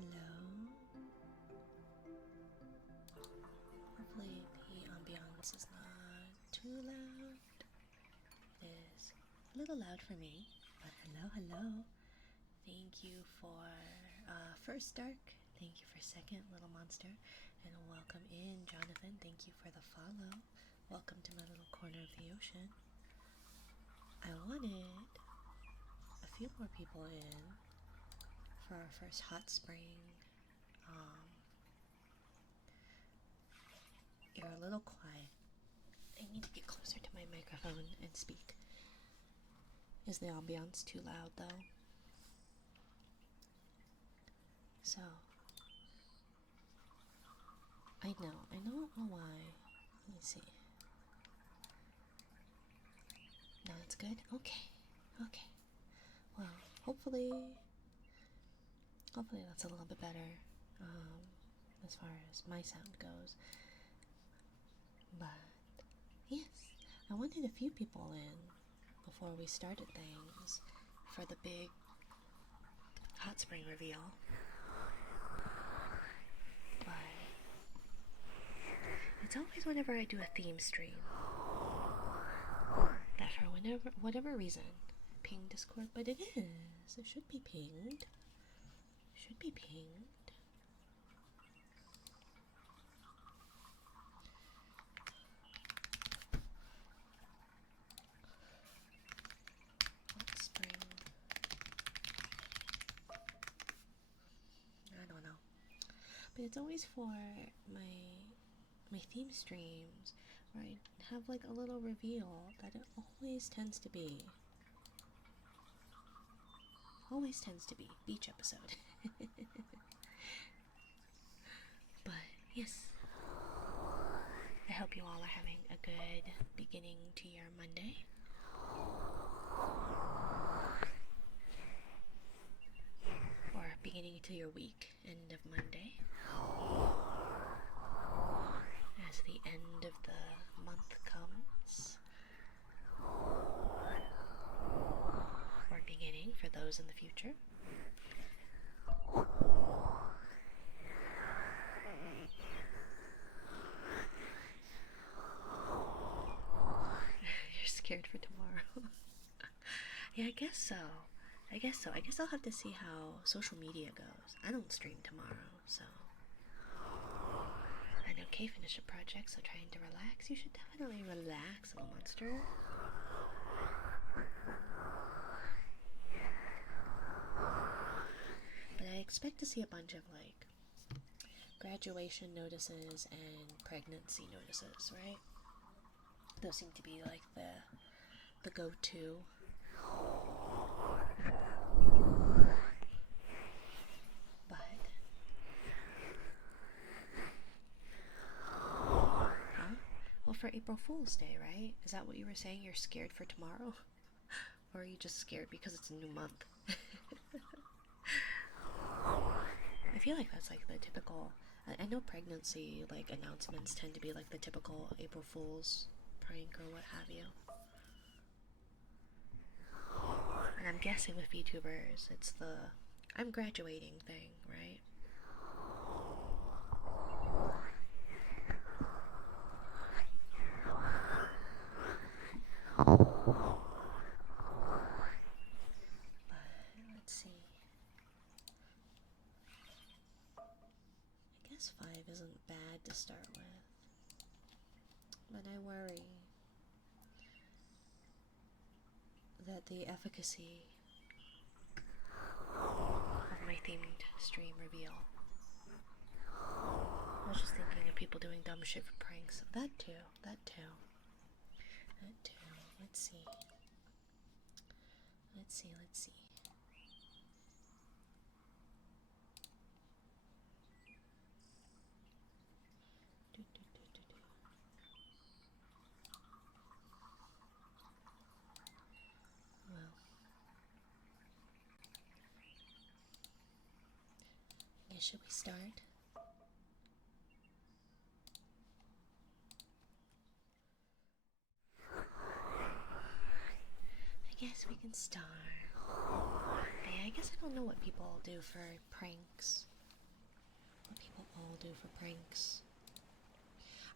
Hello. Hopefully the ambiance is not too loud. It is a little loud for me, but hello. Thank you for first Dark. Thank you for second, Little Monster. And welcome in, Jonathan. Thank you for the follow. Welcome to my little corner of the ocean. I wanted a few more people in for our first hot spring. You're a little quiet. I need to get closer to my microphone and speak. Is the ambiance too loud though? So, I don't know why. Let me see. No, it's good? Okay. Well, hopefully that's a little bit better, as far as my sound goes. But, yes, I wanted a few people in before we started things for the big hot spring reveal. But it's always whenever I do a theme stream that for whatever reason, ping Discord, but it should be pinged. Hot spring. I don't know. But it's always for my theme streams where I have like a little reveal that it always tends to be beach episode. But yes, I hope you all are having a good beginning to your Monday. Or beginning to your week, end of Monday. as the end of the month comes, or beginning for those in the future. You're scared for tomorrow. Yeah, I guess so. I guess I'll have to see how social media goes. I don't stream tomorrow, so. I know Kay finished a project, so trying to relax. You should definitely relax, little monster. But I expect to see a bunch of, like, graduation notices and pregnancy notices, right? Those seem to be, like, the go-to. But well, for April Fool's Day, right? Is that what you were saying? You're scared for tomorrow? Or are you just scared because it's a new month? I feel like that's like the typical. I know pregnancy like announcements tend to be like the typical April Fool's prank or what have you. And I'm guessing with VTubers, it's the I'm graduating thing, right? But let's see. I guess 5 isn't bad to start with. But I worry that the efficacy of my themed stream reveal. I was just thinking of people doing dumb shit for pranks. That too. Let's see. Well, I guess should we start? I guess we can start. Yeah, I guess I don't know what people do for pranks.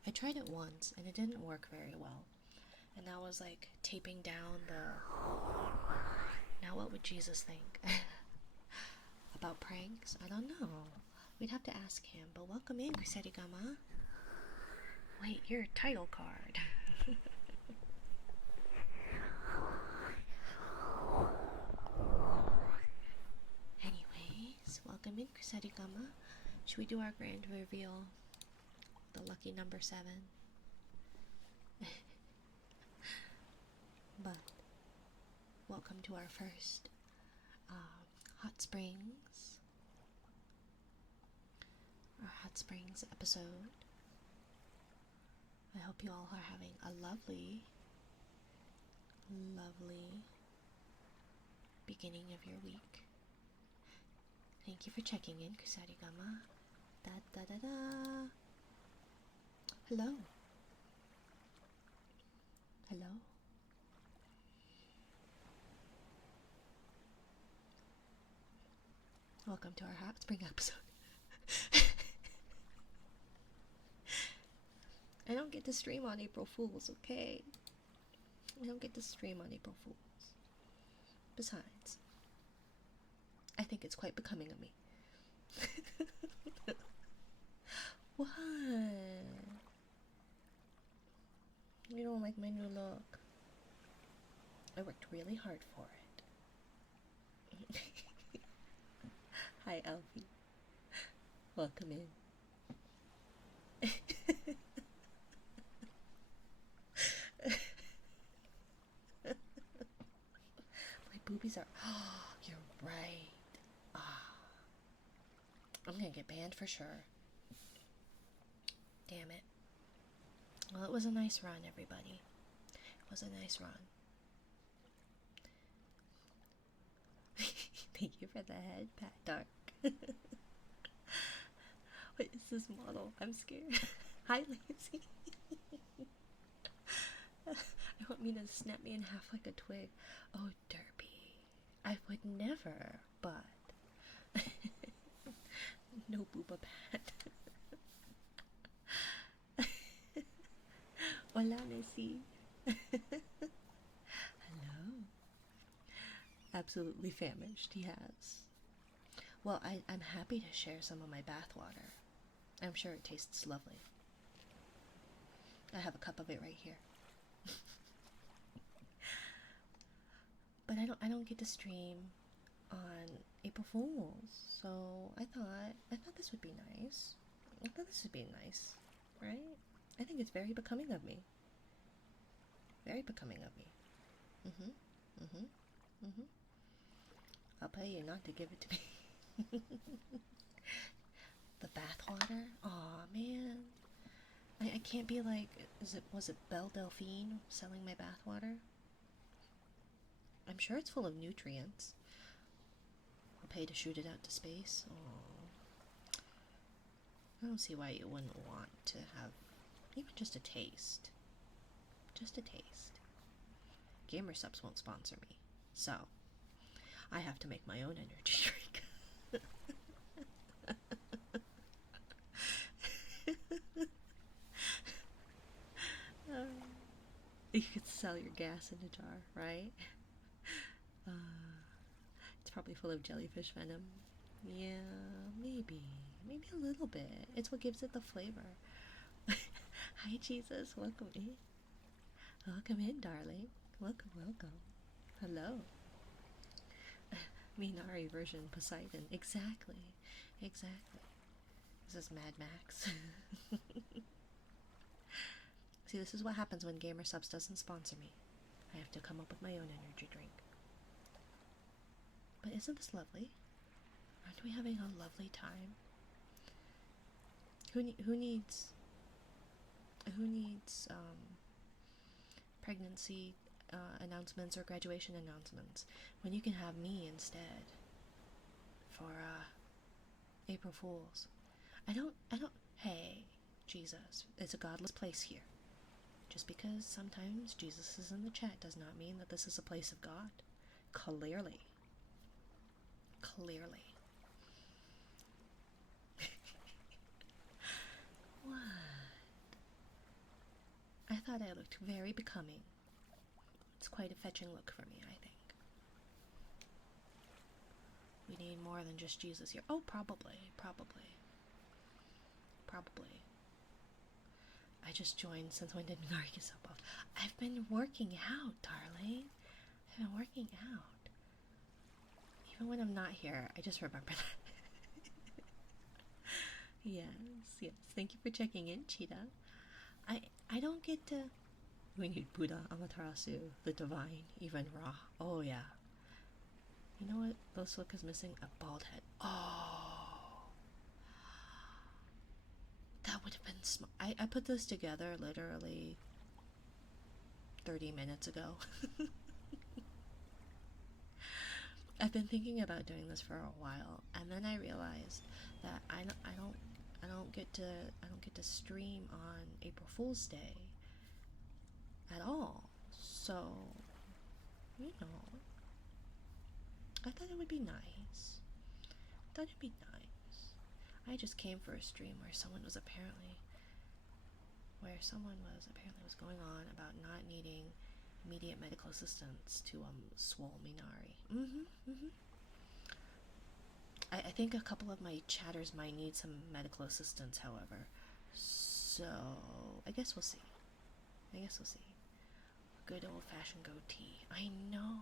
I tried it once and it didn't work very well. And that was like taping down the. Now, what would Jesus think about pranks? I don't know. We'd have to ask him. But welcome in, Kusarigama. Wait, your title card. Anyways, welcome in, Kusarigama. Should we do our grand reveal? The lucky number 7. But welcome to our first hot springs episode. I hope you all are having a lovely beginning of your week. Thank you for checking in, Kusarigama. Da da da da. Hello. Welcome to our hot spring episode. I don't get to stream on April Fools, okay? I don't get to stream on April Fools. Besides, I think it's quite becoming of me. What? You don't like my new look? I worked really hard for it. Hi, Alfie. Welcome in. My boobies are. Oh, you're right. I'm gonna get banned for sure. Damn it. Well, it was a nice run, everybody. It was a nice run. Thank you for the head pat, Dark. What is this model? I'm scared. Hi, Lazy. I want me to snap me in half like a twig. Oh, Derpy. I would never, but. No booba pat. Hola, Nessie. Hello. Absolutely famished, yes. Well, I'm happy to share some of my bathwater. I'm sure it tastes lovely. I have a cup of it right here. But I don't get to stream on April Fools, so I thought this would be nice. I thought this would be nice, right? I think it's very becoming of me. Very becoming of me. Mm-hmm. Mm-hmm. Mm-hmm. I'll pay you not to give it to me. The bathwater? Aw, man. I can't be like, was it Belle Delphine selling my bathwater? I'm sure it's full of nutrients. I'll pay to shoot it out to space. Oh, I don't see why you wouldn't want to have even just a taste. Just a taste. Gamersubs won't sponsor me, so I have to make my own energy drink. You could sell your gas in a jar, right? Uh, it's probably full of jellyfish venom. Yeah, maybe. Maybe a little bit. It's what gives it the flavor. Hi, Jesus. Welcome in. Welcome in, darling. Welcome, welcome. Hello. Minari version Poseidon. Exactly. Exactly. This is Mad Max. See, this is what happens when Gamersubs doesn't sponsor me. I have to come up with my own energy drink. But isn't this lovely? Aren't we having a lovely time? Who needs pregnancy announcements or graduation announcements when you can have me instead for April Fools? I don't. Hey, Jesus, it's a godless place here. Just because sometimes Jesus is in the chat does not mean that this is a place of God. Clearly. Clearly. What? I thought I looked very becoming. It's quite a fetching look for me, I think. We need more than just Jesus here. Oh, probably. I just joined since when did Minari get so buff? I've been working out, darling. I've been working out. Even when I'm not here, I just remember that. Yes. Thank you for checking in, Cheetah. I don't get to. We need Buddha, Amaterasu, the divine, even Ra. Oh yeah. You know what? Those look is missing a bald head. Oh, that would have been smart. I put this together literally 30 minutes ago. I've been thinking about doing this for a while, and then I realized that I don't get to stream on April Fool's Day at all. So, you know, I thought it would be nice. I just came for a stream where someone was apparently going on about not needing immediate medical assistance to swole Minari. I think a couple of my chatters might need some medical assistance, however. So I guess we'll see. Good old-fashioned goatee. I know.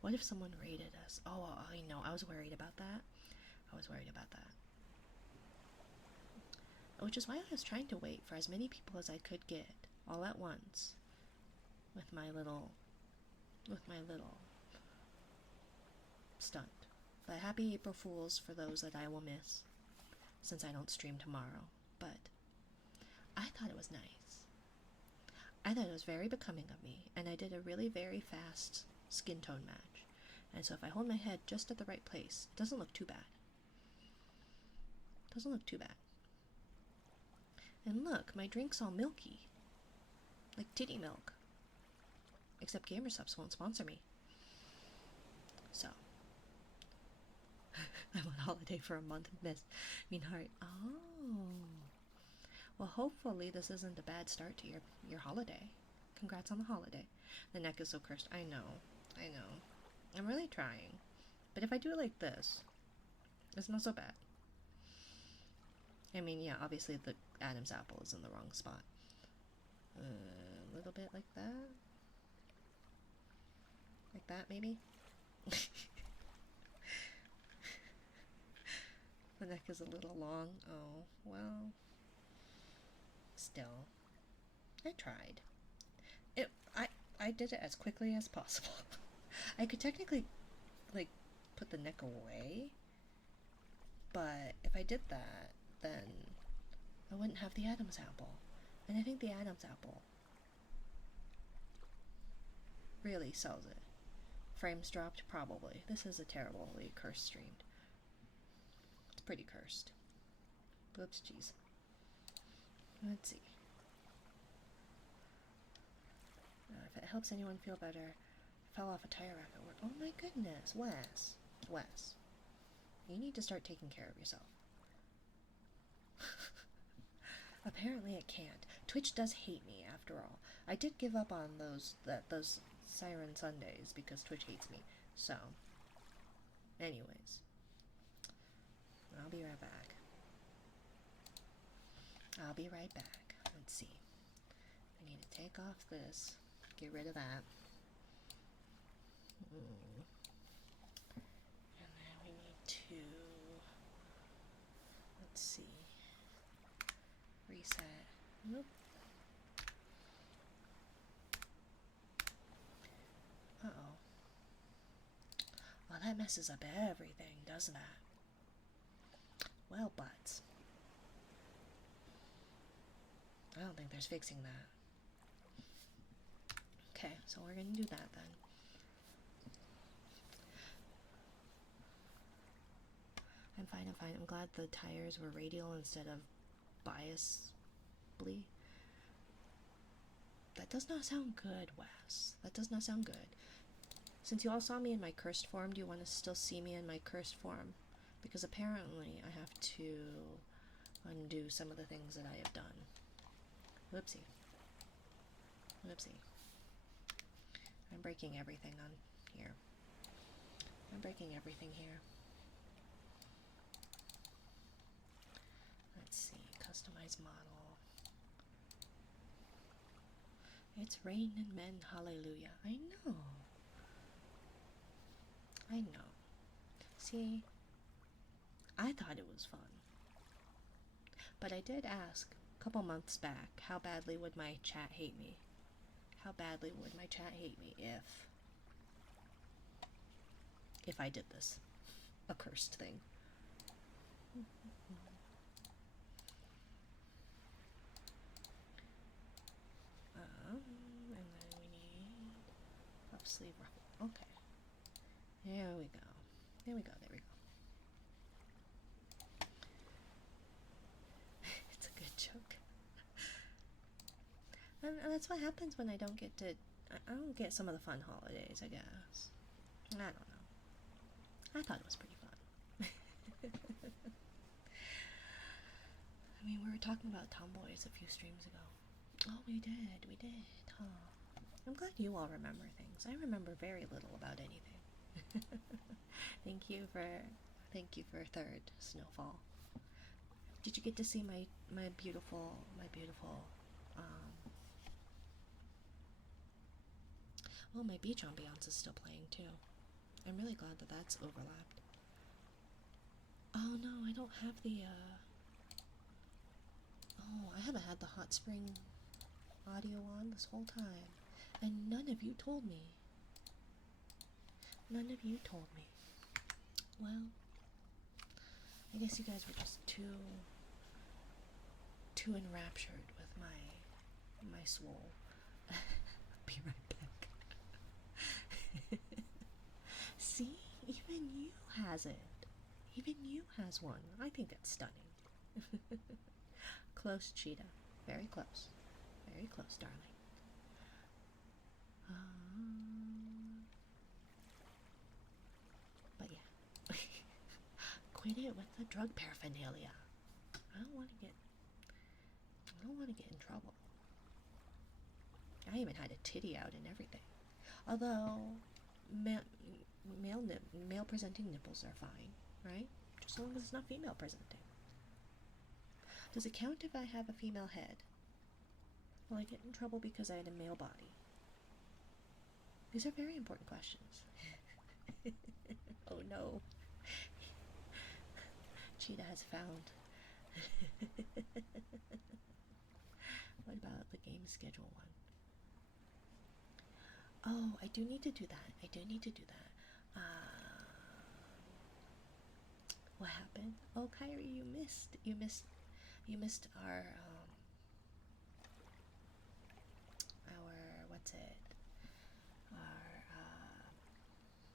What if someone raided us? Oh, I know. I was worried about that. Which is why I was trying to wait for as many people as I could get all at once with my little stunt. But happy April Fools for those that I will miss, since I don't stream tomorrow. But I thought it was nice. I thought it was very becoming of me, and I did a really very fast skin tone match. And so if I hold my head just at the right place, it doesn't look too bad. And look, my drink's all milky. Like titty milk. Except GamerSupps won't sponsor me. So. I'm on holiday for a month and miss mean heart. Oh. Well, hopefully this isn't a bad start to your holiday. Congrats on the holiday. The neck is so cursed. I know. I'm really trying. But if I do it like this, it's not so bad. I mean, yeah, obviously the Adam's apple is in the wrong spot. A little bit like that. Like that, maybe? The neck is a little long. Oh, well. Still. I tried. I did it as quickly as possible. I could technically, like, put the neck away. But if I did that, then I wouldn't have the Adam's apple. And I think the Adam's apple really sells it. Frames dropped? Probably. This is a terribly cursed stream. It's pretty cursed. Oops, jeez. Let's see. If it helps anyone feel better, I fell off a tire rack at work. Oh my goodness, Wes. You need to start taking care of yourself. Apparently it can't. Twitch does hate me, after all. I did give up on those Siren Sundays because Twitch hates me. So, anyways, I'll be right back. Let's see. I need to take off this. Get rid of that. And then we need to, let's see, reset. Nope. Uh-oh. Well, that messes up everything, doesn't it? Well, butts. I don't think there's fixing that. Okay, so we're gonna do that then. I'm fine. I'm glad the tires were radial instead of biasly. That does not sound good, Wes. That does not sound good. Since you all saw me in my cursed form, do you want to still see me in my cursed form? Because apparently I have to undo some of the things that I have done. Whoopsie. I'm breaking everything on here. Let's see, customize model. It's raining men, hallelujah. I know. See, I thought it was fun. But I did ask a couple months back, how badly would my chat hate me? If I did this accursed thing? And then we need puff sleeve ruffle. Okay. There we go. It's a good joke. And that's what happens when I don't get to... I don't get some of the fun holidays, I guess. I don't know. I thought it was pretty fun. I mean, we were talking about tomboys a few streams ago. Oh, we did. Huh. I'm glad you all remember things. I remember very little about anything. Thank you for third snowfall. Did you get to see my beautiful well, my beach ambiance is still playing too. I'm really glad that that's overlapped. Oh no, I don't have the oh, I haven't had the hot spring audio on this whole time, and none of you told me. Well, I guess you guys were just too enraptured with my swole. Be right back. See, even you has it. Even you has one. I think that's stunning. Close, cheetah. Very close. Very close, darling. But yeah. Quit it with the drug paraphernalia. I don't want to get in trouble. I even had a titty out and everything. Although, male presenting nipples are fine, right? Just as long as it's not female presenting. Does it count if I have a female head? Will I get in trouble because I had a male body? These are very important questions. Oh no. Cheetah has found. What about the game schedule one? Oh, I do need to do that. What happened? Oh, Kyrie, you missed our what's it? Our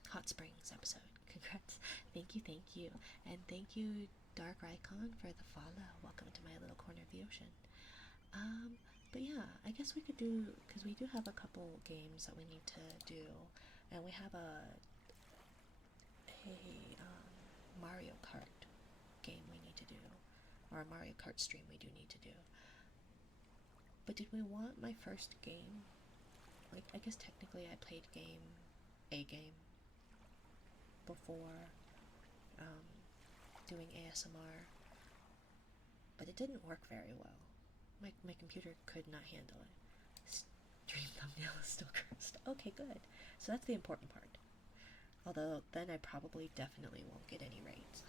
Hot Springs episode. Congrats. Thank you. And thank you, Dark Icon, for the follow. Welcome to my little corner of the ocean. But yeah, I guess we could do, because we do have a couple games that we need to do, and we have a Mario Kart game we need to do, or a Mario Kart stream we do need to do. But did we want my first game? Like, I guess technically I played a game before doing ASMR, but it didn't work very well. My computer could not handle it. Stream thumbnail is still cursed. Okay, good. So that's the important part. Although then I probably definitely won't get any raids.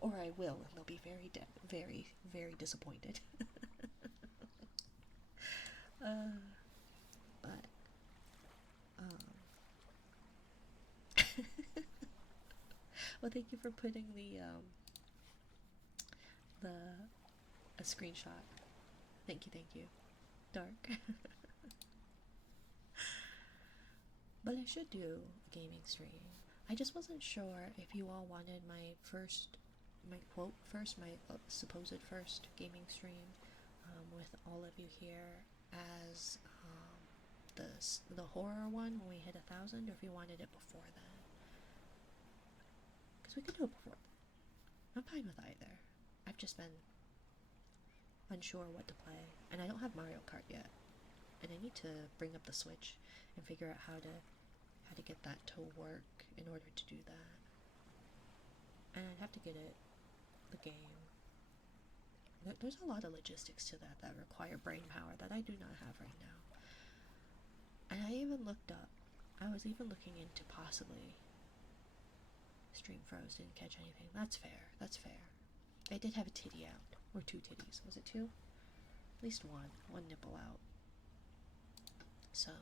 Or I will, and they'll be very disappointed. But well, thank you for putting a screenshot. Thank you. Dark. But I should do a gaming stream. I just wasn't sure if you all wanted my supposed first gaming stream with all of you here as the horror one when we hit 1,000, or if you wanted it before that. Because we could do it before. I'm fine with either. I've just been unsure what to play, and I don't have Mario Kart yet, and I need to bring up the Switch and figure out how to get that to work in order to do that. And I'd have to get the game. There's a lot of logistics to that require brain power that I do not have right now. And I was even looking into possibly stream froze, didn't catch anything. That's fair. I did have a titty out, or 2 titties. Was it 2? At least one nipple out. So,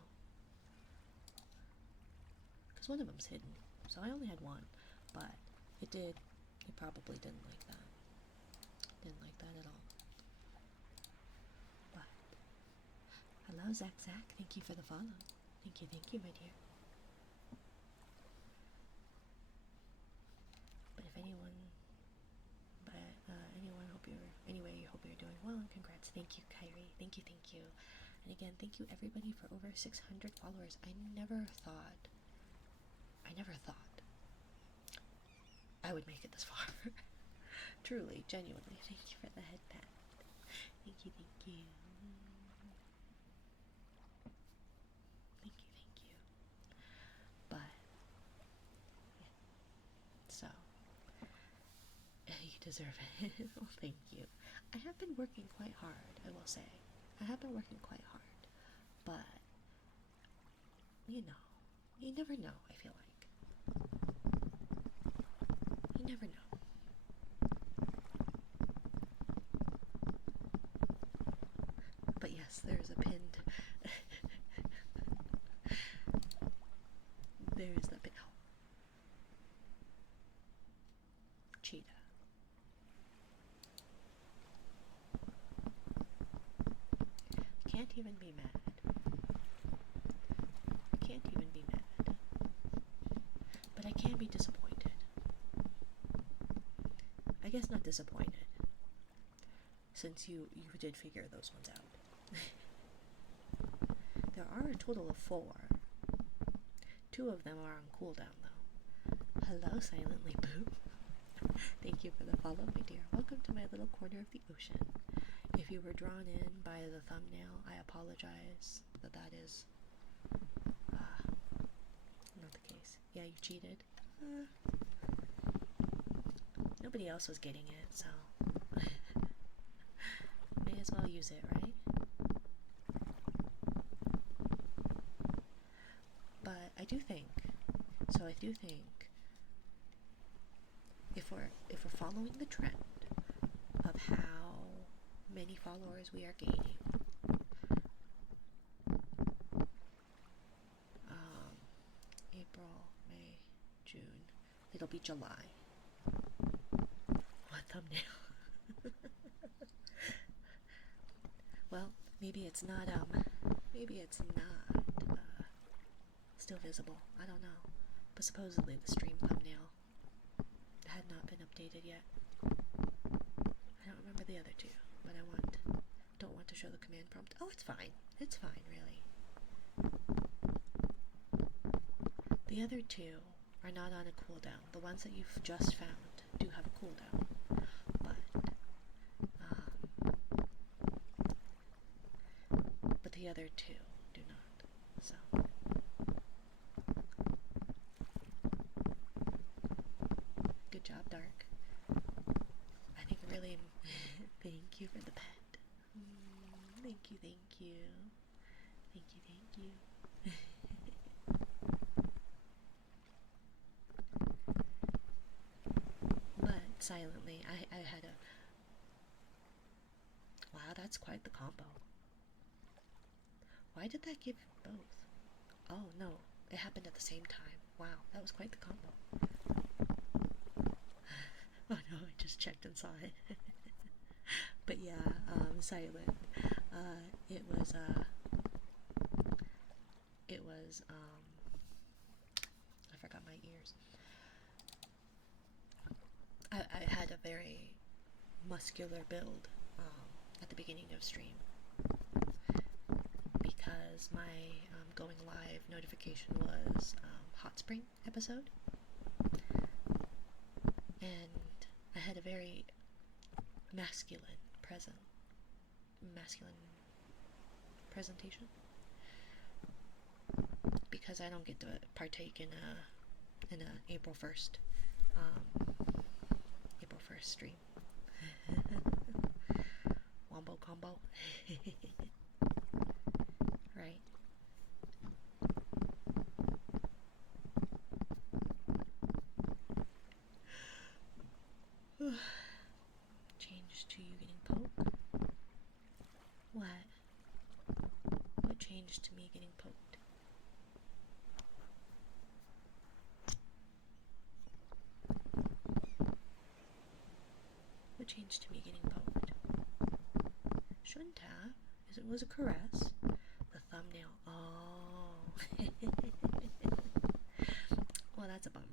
because one of them's hidden, so I only had one, but it probably didn't like that. Didn't like that at all. But hello, Zach. Thank you for the follow. Thank you, my dear. But if anyone, hope you're doing well, and congrats. Thank you, Kyrie. Thank you. And again, thank you everybody for over 600 followers. I never thought I would make it this far. Truly, genuinely. Thank you for the headband. Thank you. Thank you. But yeah. So you deserve it. Well, thank you. I have been working quite hard, I will say. But you never know, I feel like. You never know. But yes, there's a pinned there is that pin. Oh. Cheetah. Can't even be mad. But I can be disappointed. I guess not disappointed. since you did figure those ones out. There are a total of 4. 2 of them are on cooldown, though. Hello, Silently Boo. Thank you for the follow, my dear. Welcome to my little corner of the ocean. If you were drawn in by the thumbnail, I apologize that is not the case. Yeah, you cheated. Nobody else was getting it, so may as well use it, right? But I do think if we're following the trend of how many followers we are gaining, April, May, June, it'll be July. What thumbnail? Well, maybe it's not still visible. I don't know. But supposedly the stream thumbnail had not been updated yet. I don't remember the other 2, but don't want to show the command prompt. Oh, it's fine. It's fine, really. The other 2 are not on a cooldown. The ones that you've just found do have a cooldown. But the other 2 do not. So good job, Dark. I think really thank you for the pet. Thank you. But silently, I had a... Wow, that's quite the combo. Why did that give both? Oh, no. It happened at the same time. Wow, that was quite the combo. Oh no, I just checked and saw it. But yeah, silent. It was, I forgot my ears. I had a very muscular build, at the beginning of stream. Because my going live notification was Hot Spring episode, and I had a very masculine presentation, because I don't get to partake in a April 1st stream. Wombo combo. Right. Change to you getting poked? What? What changed to me getting poked? What changed to me getting poked? Shouldn't have. It was a caress. The thumbnail. Oh. Well, that's a bummer.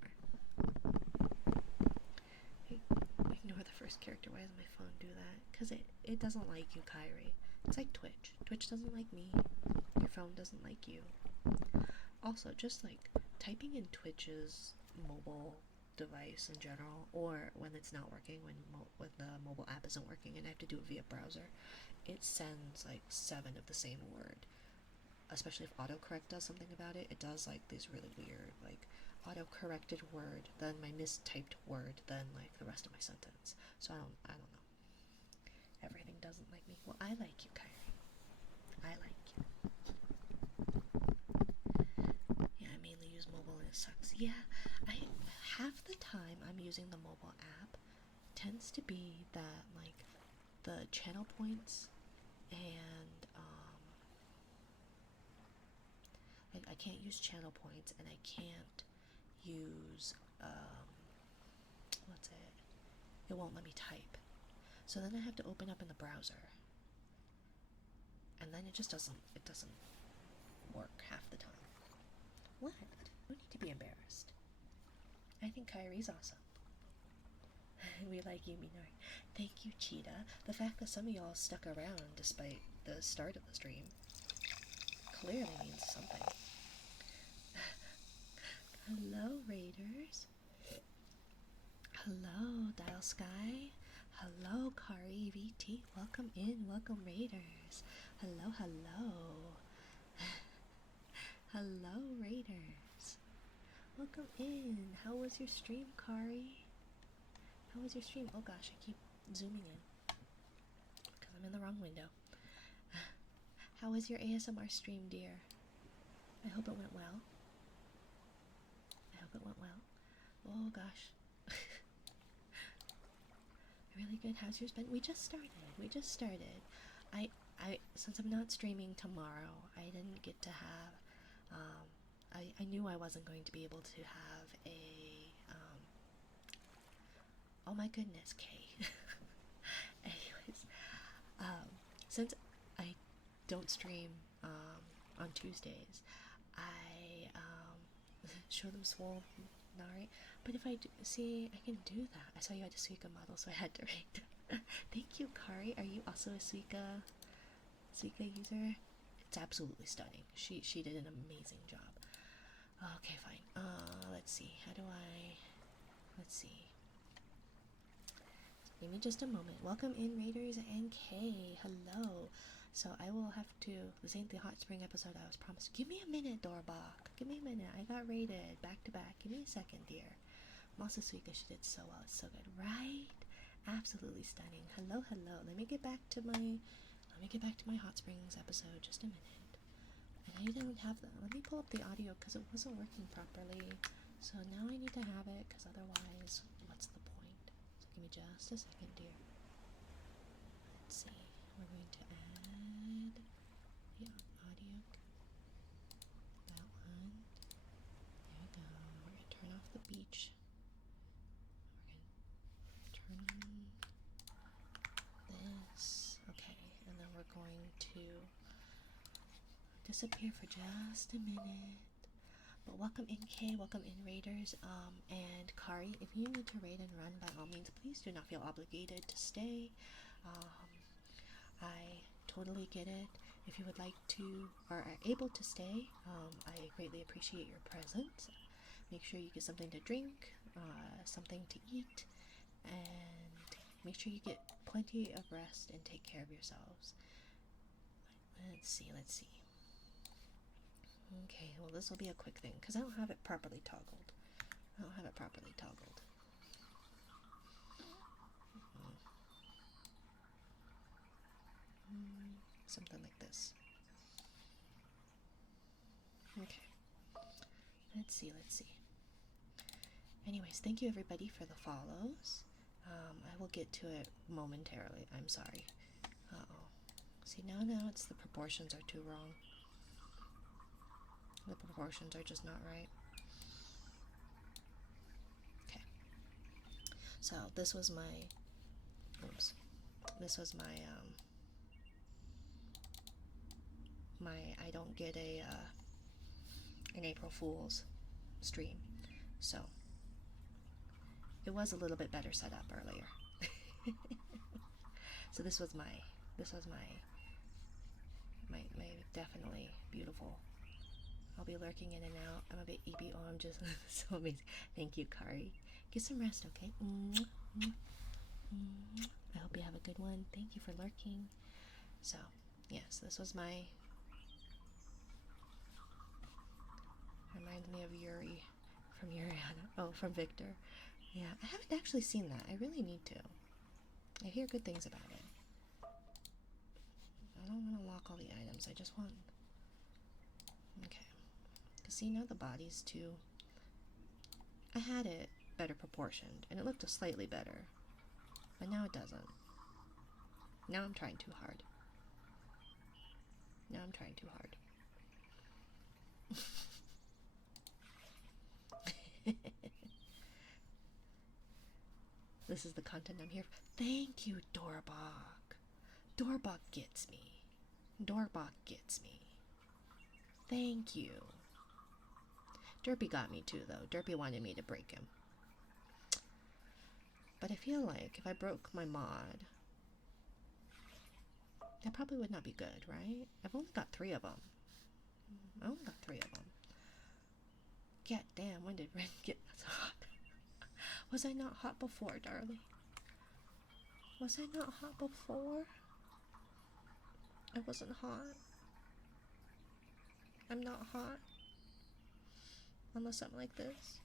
Ignore the first character. Why doesn't my phone do that? Because it doesn't like you, Kyrie. It's like Twitch. Twitch doesn't like me. Your phone doesn't like you. Also, just like typing in Twitch's mobile device in general, or when it's not working, when the mobile app isn't working and I have to do it via browser, it sends like 7 of the same word. Especially if autocorrect does something about it, it does like these really weird, like auto-corrected word, then my mistyped word, then like the rest of my sentence. So I don't know. Everything doesn't like me. Well, I like you, Kyrie. I like you. Yeah, I mainly use mobile and it sucks. Yeah, half the time I'm using the mobile app tends to be that like the channel points and I can't use channel points, and I can't use what's it? It won't let me type. So then I have to open up in the browser, and then it doesn't work half the time. What? No need to be embarrassed. I think Kyrie's awesome. We like Yuminori. Thank you, Cheetah. The fact that some of y'all stuck around despite the start of the stream clearly means something. Hello, Raiders. Hello, Dial Sky. Hello, Kari VT. Welcome in. Welcome, Raiders. Hello, hello. Hello, Raiders. Welcome in. How was your stream, Kari? How was your stream? Oh gosh, I keep zooming in because I'm in the wrong window. How was your ASMR stream, dear? I hope it went well. I hope it went well. Oh gosh. Really good. How's yours been? We just started. I since I'm not streaming tomorrow, I didn't get to have I knew I wasn't going to be able to have a oh my goodness, Kay. Anyways, since I don't stream on Tuesdays, I show them swole Nari. But if I do, see, I can do that. I saw you had a Suica model, so I had to rate. Thank you, Kari. Are you also a Suica user? It's absolutely stunning. She did an amazing job. Okay, fine. Let's see. Let's see. Give me just a moment. Welcome in, Raiders and Kay. Hello. So I will have to. This ain't the hot spring episode I was promised. Give me a minute, Dorbach. Give me a minute. I got rated back to back. Give me a second, dear. Masa Suica, she did so well. It's so good, right? Absolutely stunning. Hello, hello. Let me get back to my hot springs episode. Just a minute. And I didn't have the. Let me pull up the audio because it wasn't working properly. So now I need to have it because otherwise, what's the point? So give me just a second, dear. Let's see. We're going to add the audio. That one. There we go. We're going to turn off the beach. We're going to turn on this. Okay. And then we're going to disappear for just a minute. But welcome in, Kay. Welcome in, Raiders. And Kari, if you need to raid and run, by all means, please do not feel obligated to stay. I totally get it. If you would like to or are able to stay, I greatly appreciate your presence. Make sure you get something to drink, something to eat, and make sure you get plenty of rest and take care of yourselves. Let's see. Okay, well this will be a quick thing because I don't have it properly toggled. Something like this. Okay. Let's see. Anyways, thank you everybody for the follows. I will get to it momentarily. I'm sorry. Uh-oh. See, now it's the proportions are too wrong. The proportions are just not right. Okay. So this was my I don't get an April Fool's stream. So it was a little bit better set up earlier. So this was my definitely beautiful. I'll be lurking in and out. I'm a bit EBO. I'm just so amazing. Thank you, Kari. Get some rest, okay? I hope you have a good one. Thank you for lurking. So, yes, this was my. Reminds me of Yuri from Yuriana. Oh, from Victor. Yeah, I haven't actually seen that. I really need to. I hear good things about it. I don't want to lock all the items. I just want. Okay. Because see, now the body's too. I had it better proportioned, and it looked slightly better. But now it doesn't. Now I'm trying too hard. This is the content I'm here for. Thank you, Dorbach. Dorbach gets me. Thank you. Derpy got me too, though. Derpy wanted me to break him. But I feel like if I broke my mod, that probably would not be good, right? I've only got 3 of them. I only got 3 of them. God damn, when did Ren get hot? Was I not hot before, darling? Was I not hot before? I wasn't hot. I'm not hot. Unless I'm like this.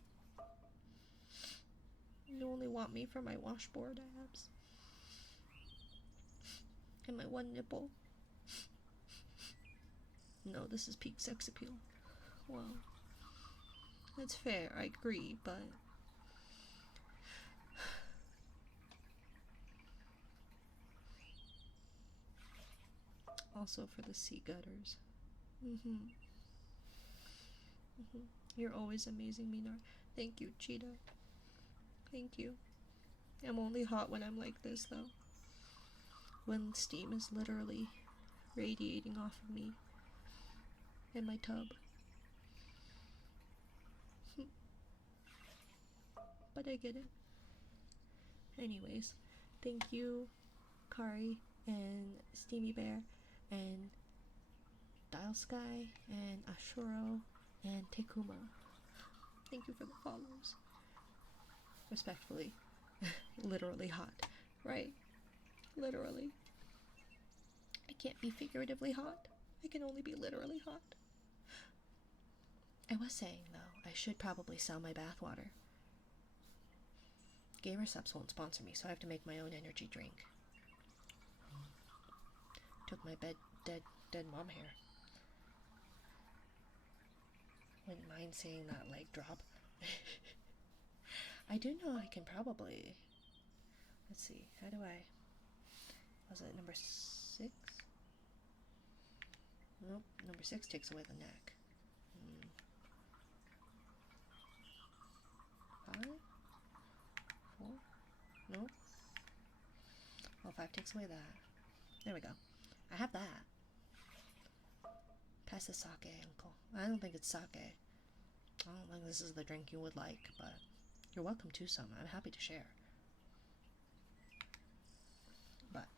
You only want me for my washboard abs. And my one nipple. No, this is peak sex appeal. Well, that's fair, I agree, but... also for the sea gutters. You're always amazing, Minar. Thank you, Cheetah. Thank you. I'm only hot when I'm like this, though. When steam is literally radiating off of me in my tub. But I get it. Anyways, thank you, Kari and Steamy Bear and Dial Sky and Ashuro and Tekuma. Thank you for the follows. Respectfully. Literally hot, right? Literally. I can't be figuratively hot. I can only be literally hot. I was saying, though, I should probably sell my bathwater. Gamersubs won't sponsor me, so I have to make my own energy drink. Took my dead mom hair. Wouldn't mind seeing that leg drop. I do know I can probably... Let's see, how do I... Was it number 6? Nope, number 6 takes away the neck. 5? 4? Nope. Well, 5 takes away that. There we go. I have that. Pass the sake, uncle. I don't think it's sake. I don't think this is the drink you would like, but you're welcome to some. I'm happy to share. But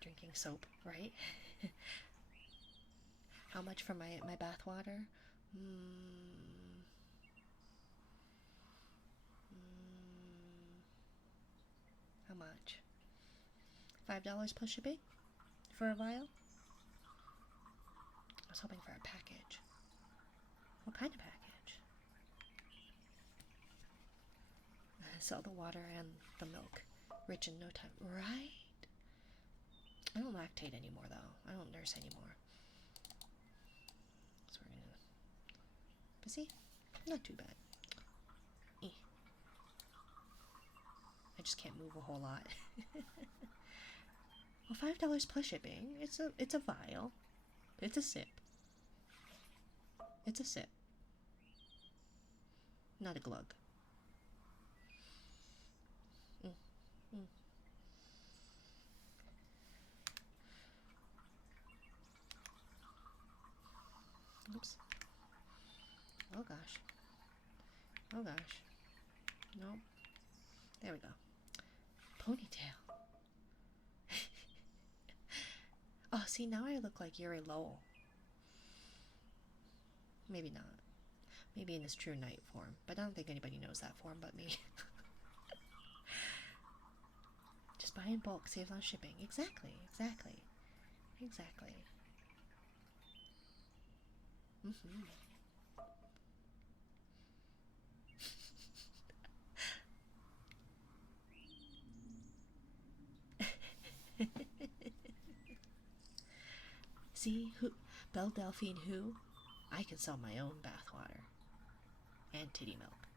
drinking soap, right? How much for my bath water? How much? $5 plus shipping for a vial? I was hoping for a package. What kind of package? Sell the water and the milk. Rich in no time. Right? I don't lactate anymore, though. I don't nurse anymore. So we're gonna... But see? Not too bad. I just can't move a whole lot. Well, $5 plus shipping. It's a vial. It's a sip. It's a sip. Not a glug. Oops. Oh gosh. Oh gosh. Nope. There we go. Ponytail. Oh, see, now I look like Yuri Lowell. Maybe not. Maybe in his true knight form. But I don't think anybody knows that form but me. Just buy in bulk, saves on shipping. Exactly, exactly. Exactly. See, who, Belle Delphine who? I can sell my own bathwater. And titty milk.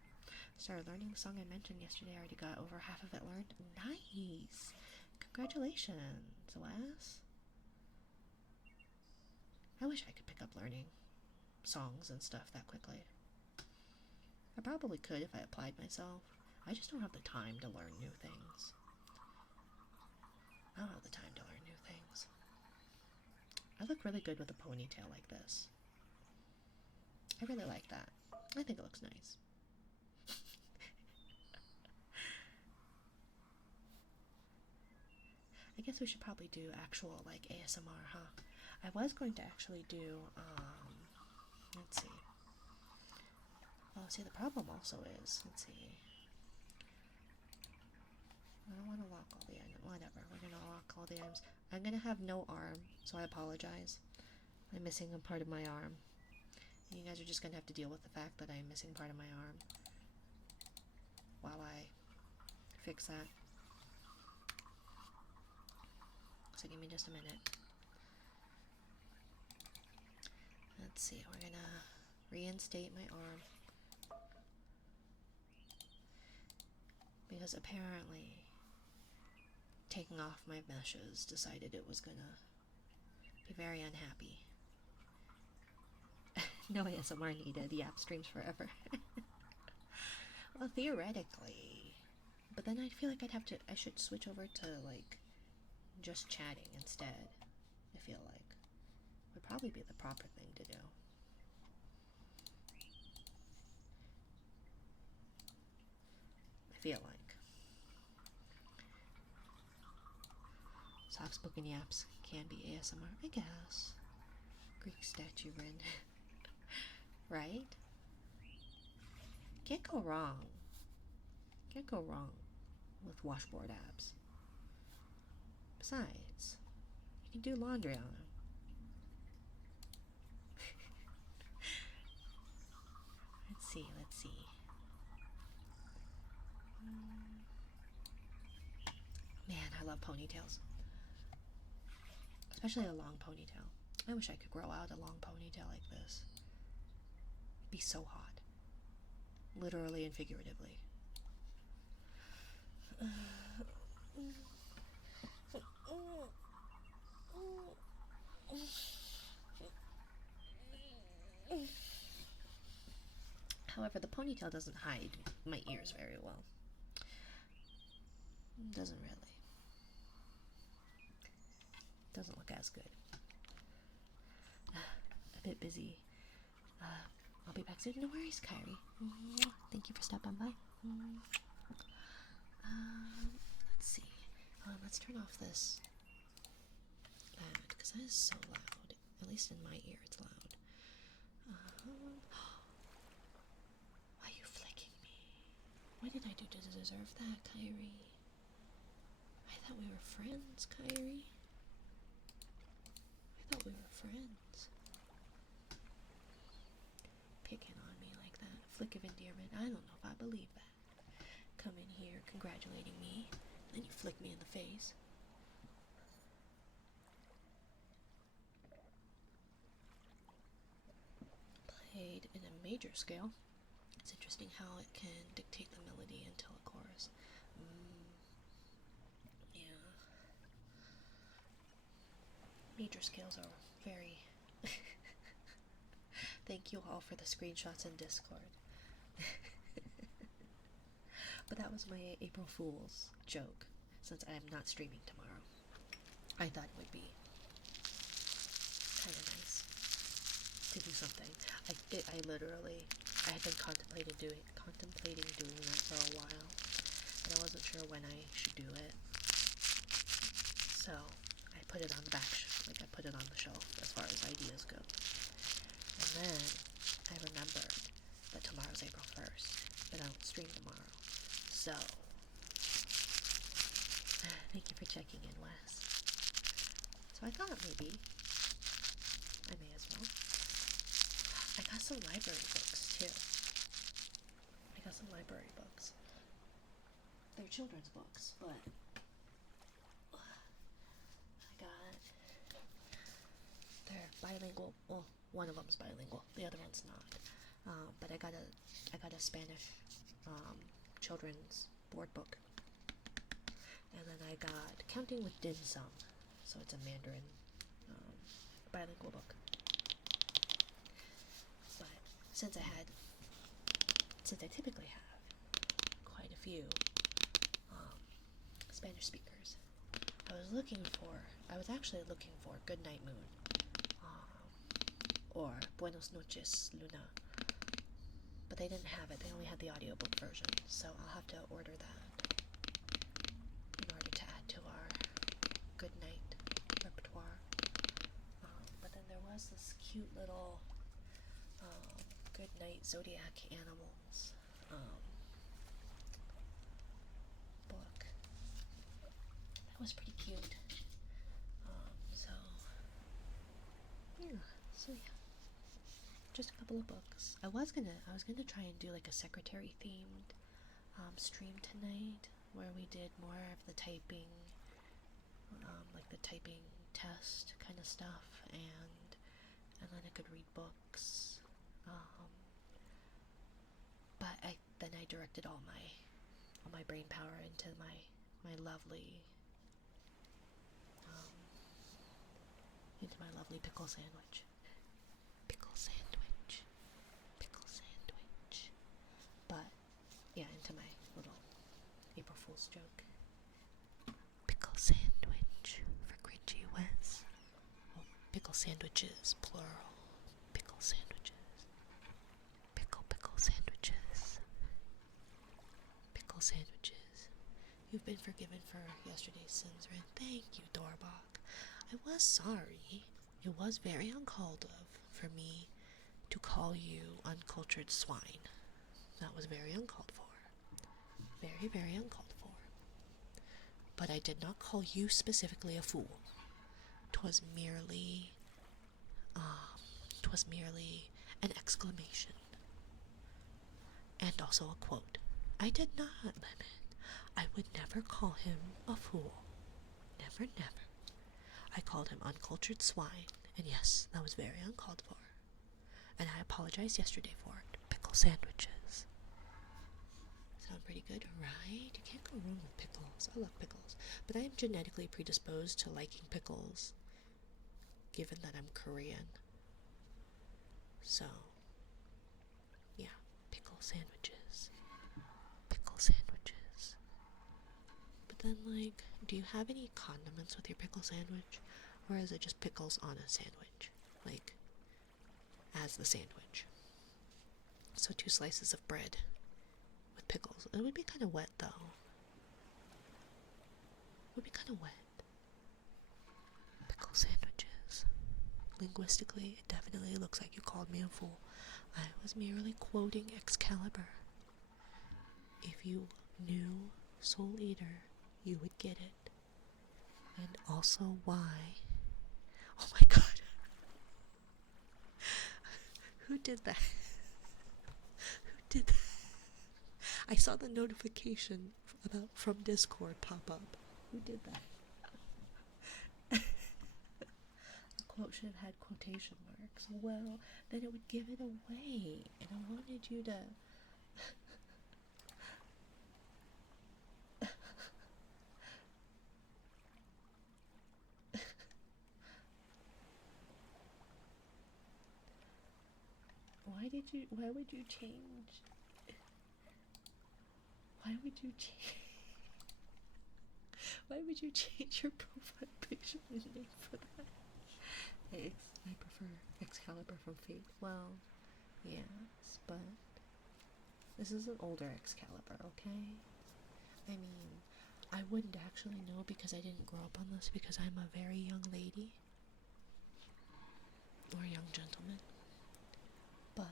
Started learning the song I mentioned yesterday. I already got over half of it learned. Nice! Congratulations, Wes. I wish I could pick up learning songs and stuff that quickly. I probably could if I applied myself. I just don't have the time to learn new things. I don't have the time to learn new things. I look really good with a ponytail like this. I really like that. I think it looks nice. I guess we should probably do actual like ASMR, huh? I was going to actually do let's see. Well, see, the problem also is, let's see. I don't want to lock all the items. Whatever, we're gonna lock all the items. I'm gonna have no arm, so I apologize. I'm missing a part of my arm. You guys are just gonna have to deal with the fact that I'm missing part of my arm while I fix that. So give me just a minute. Let's see, we're gonna reinstate my arm. Because apparently taking off my meshes decided it was gonna be very unhappy. No ASMR needed. The app streams forever. Well, theoretically. But then I feel like I should switch over to, like, just chatting instead. I feel like. Would probably be the proper thing to do. I feel like. Soft-spoken yaps can be ASMR, I guess. Greek statue Rin. Right? Can't go wrong. Can't go wrong with washboard abs. Besides, you can do laundry on them. Let's see. Man, I love ponytails. Especially a long ponytail. I wish I could grow out a long ponytail like this. It'd be so hot. Literally and figuratively. However, the ponytail doesn't hide my ears very well. Doesn't really. Doesn't look as good. A bit busy. I'll be back soon. No worries, Kyrie. Thank you for stopping by. Let's see. Let's turn off this ad because that is so loud. At least in my ear, it's loud. Why are you flicking me? What did I do to deserve that, Kyrie? I thought we were friends, Kyrie. I thought we were friends. Picking on me like that. Flick of endearment. I don't know if I believe that. Come in here congratulating me, then you flick me in the face. Played in a major scale. It's interesting how it can dictate the melody until a chorus. Yeah. Major scales are very... Thank you all for the screenshots in Discord. But that was my April Fool's joke, since I am not streaming tomorrow. I thought it would be kind of nice to do something. I had been contemplating doing that for a while, and I wasn't sure when I should do it. So I put it on the I put it on the shelf as far as ideas go. And then I remembered that tomorrow's April 1st, but I don't stream tomorrow. So, thank you for checking in, Wes. So I thought maybe I may as well. I got some library books, too. They're children's books, but they're bilingual. Well, one of them's bilingual, the other one's not. But I got a Spanish children's board book, and then I got Counting with Dim Sum, so it's a Mandarin bilingual book. But since I typically have quite a few Spanish speakers, I was actually looking for Good Night Moon, or Buenos Noches Luna, but they didn't have it. They only had the audiobook version, so I'll have to order that in order to add to our good night repertoire. But then there was this cute little good night zodiac animals book. That was pretty cute. So yeah, just a couple of books. I was gonna try and do like a secretary themed stream tonight, where we did more of the typing, like the typing test kind of stuff, and then I could read books. But then I directed all my brain power into my lovely pickle sandwich. Pickle sandwich. Pickle sandwich. But yeah, into my little April Fool's joke. Pickle sandwich for Gringy Wes. Oh, pickle sandwiches, plural. Pickle sandwiches. Pickle sandwiches. Pickle sandwiches. You've been forgiven for yesterday's sins, Ren. Thank you, Dorbach. I was sorry. It was very uncalled of for me to call you uncultured swine. That was very uncalled for. Very, very uncalled for. But I did not call you specifically a fool. 'Twas merely an exclamation. And also a quote. I did not, Lemon. I would never call him a fool. Never, never. I called him uncultured swine, and yes, that was very uncalled for. And I apologized yesterday for it. Pickle sandwiches. Sound pretty good, right? You can't go wrong with pickles. I love pickles. But I am genetically predisposed to liking pickles, given that I'm Korean. So, yeah, pickle sandwiches. Pickle sandwiches. But then, like, do you have any condiments with your pickle sandwich? Or is it just pickles on a sandwich? Like, as the sandwich. So 2 slices of bread with pickles. It would be kind of wet, though. It would be kind of wet. Pickle sandwiches. Linguistically, it definitely looks like you called me a fool. I was merely quoting Excalibur. If you knew Soul Eater, you would get it. And also why. Oh my god. Who did that? Who did that? I saw the notification from Discord pop up. Who did that? A quote should have had quotation marks. Well, then it would give it away. And I wanted you to... Why would you change? Why would you change your profile picture and name for that? I prefer Excalibur from Fate. Well, yes, but this is an older Excalibur, okay? I mean, I wouldn't actually know because I didn't grow up on this because I'm a very young lady. Or young gentleman. But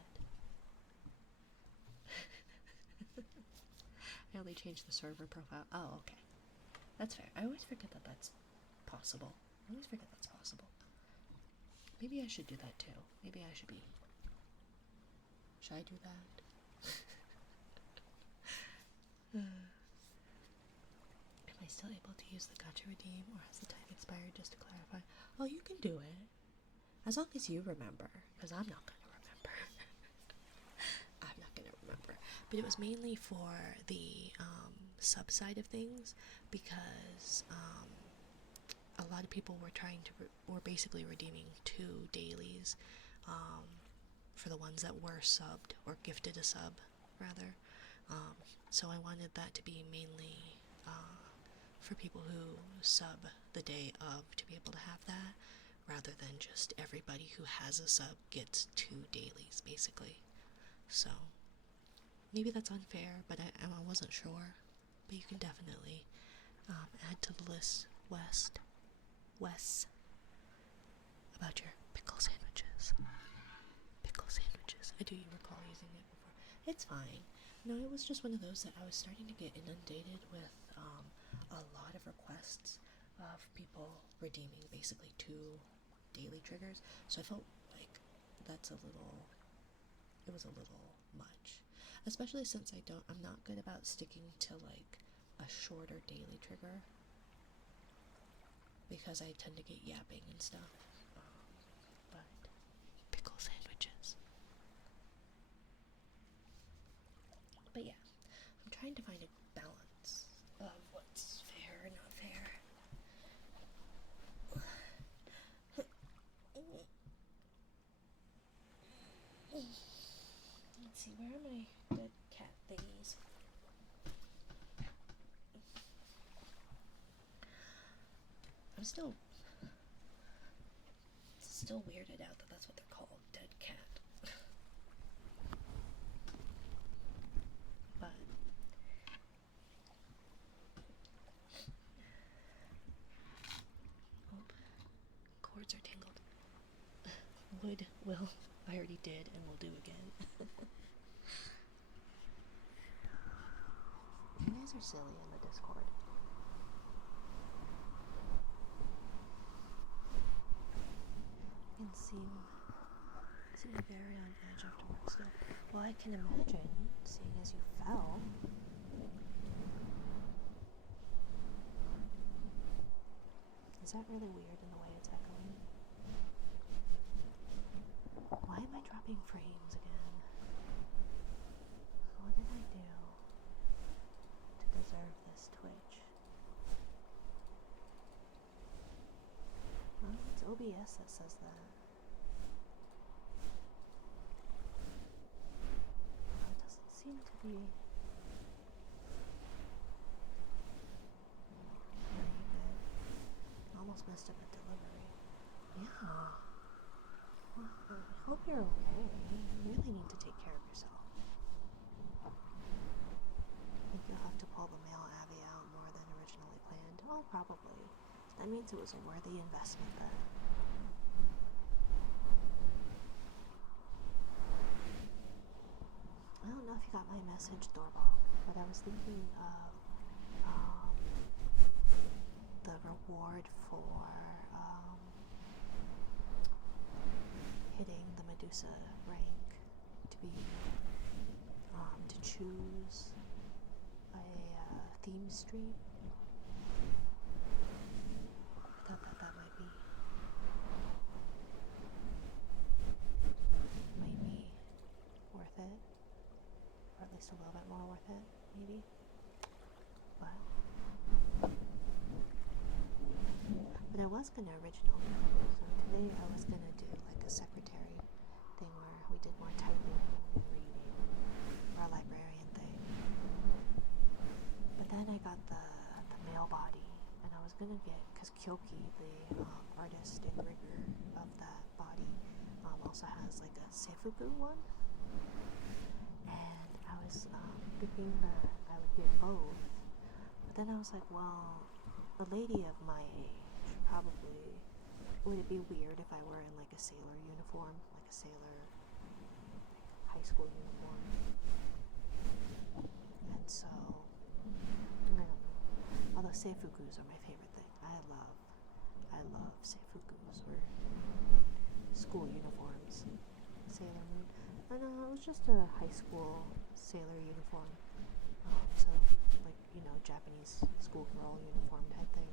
I only changed the server profile. Oh, okay. That's fair. I always forget that that's possible. Maybe I should do that too. Maybe I should be... Should I do that? Am I still able to use the gacha redeem, or has the time expired, just to clarify? Oh, you can do it. As long as you remember, because I'm not going to remember. I'm not going to remember. But it was mainly for the sub side of things, because a lot of people were were basically redeeming 2 dailies for the ones that were subbed, or gifted a sub, rather. So I wanted that to be mainly for people who sub the day of, to be able to have that, rather than just everybody who has a sub gets 2 dailies, basically. So, maybe that's unfair, but I wasn't sure. But you can definitely add to the list, Wes, about your pickle sandwiches. Pickle sandwiches. I do recall using it before. It's fine. No, it was just one of those that I was starting to get inundated with a lot of requests of people redeeming basically 2 daily triggers. So I felt like it was a little much. Especially since I'm not good about sticking to like a shorter daily trigger because I tend to get yapping and stuff. But pickle sandwiches. But yeah, I'm trying to find a balance of what's fair or not fair. Let's see, where are my dead cat thingies? I'm still weirded out that that's what they're called, dead cat. But cords are tangled. Will, I already did and will do again. You guys are silly in the Discord. And seem very on edge after work still. Well, I can imagine, seeing as you fell. Is that really weird in the way it's echoing? Why am I dropping frames again? What did I do to deserve this Twitch? Well, it's OBS that says that. It doesn't seem to be. Almost messed up a delivery. Yeah. Well, I hope you're okay. You really need to take care of yourself. I think you'll have to pull the male Abby out more than originally planned. Oh, probably. That means it was a worthy investment then. I don't know if you got my message, Doorbell, but I was thinking of the reward for hitting the Medusa rank to be to choose a theme stream. I thought that might be worth it, or at least a little bit more worth it, maybe. But I was gonna original. So today I was gonna do like a secretary thing where we did more typing and reading, or a librarian thing. But then I got the male body, and I was gonna get, because Kyoki, the artist and rigger of that body, also has like a seifuku one. And I was thinking that I would get both. But then I was like, well, a lady of my age, probably, would it be weird if I were in like a sailor uniform, like a sailor high school uniform? And so, I don't know. Although seifukus are my favorite thing. I love seifukus, or school uniforms. Sailor Moon. I don't know, it was just a high school sailor uniform. So, like, you know, Japanese schoolgirl uniform type thing.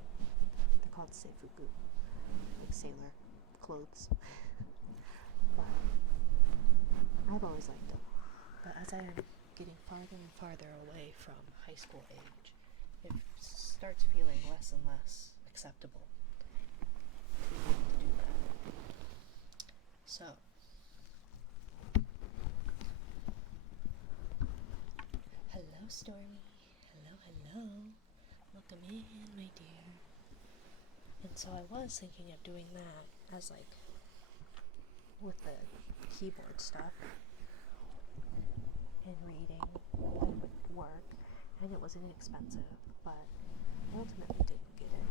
They're called seifuku, like sailor clothes. But I've always liked them. But as I am getting farther and farther away from high school age, it starts feeling less and less acceptable to be able to do that. So, hello Stormy, hello, welcome in, my dear. And so I was thinking of doing that as like, with the keyboard stuff, and reading that would work, and it was inexpensive, but I ultimately didn't get it.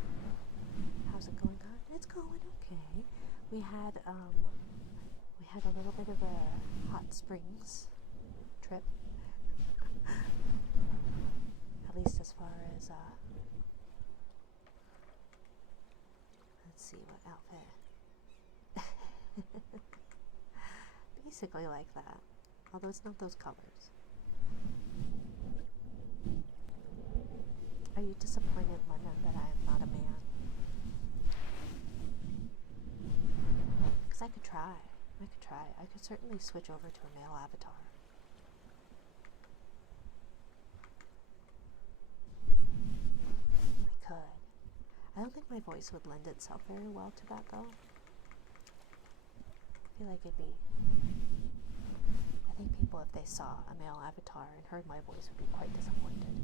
How's it going on? It's going okay. We had a little bit of a hot springs trip, at least as far as let's see what outfit. Basically like that, although it's not those colors. Are you disappointed, Lena, that I am not a man? Because I could try. I could certainly switch over to a male avatar. I could. I don't think my voice would lend itself very well to that, though. I feel like it'd be... I think people, if they saw a male avatar and heard my voice, would be quite disappointed.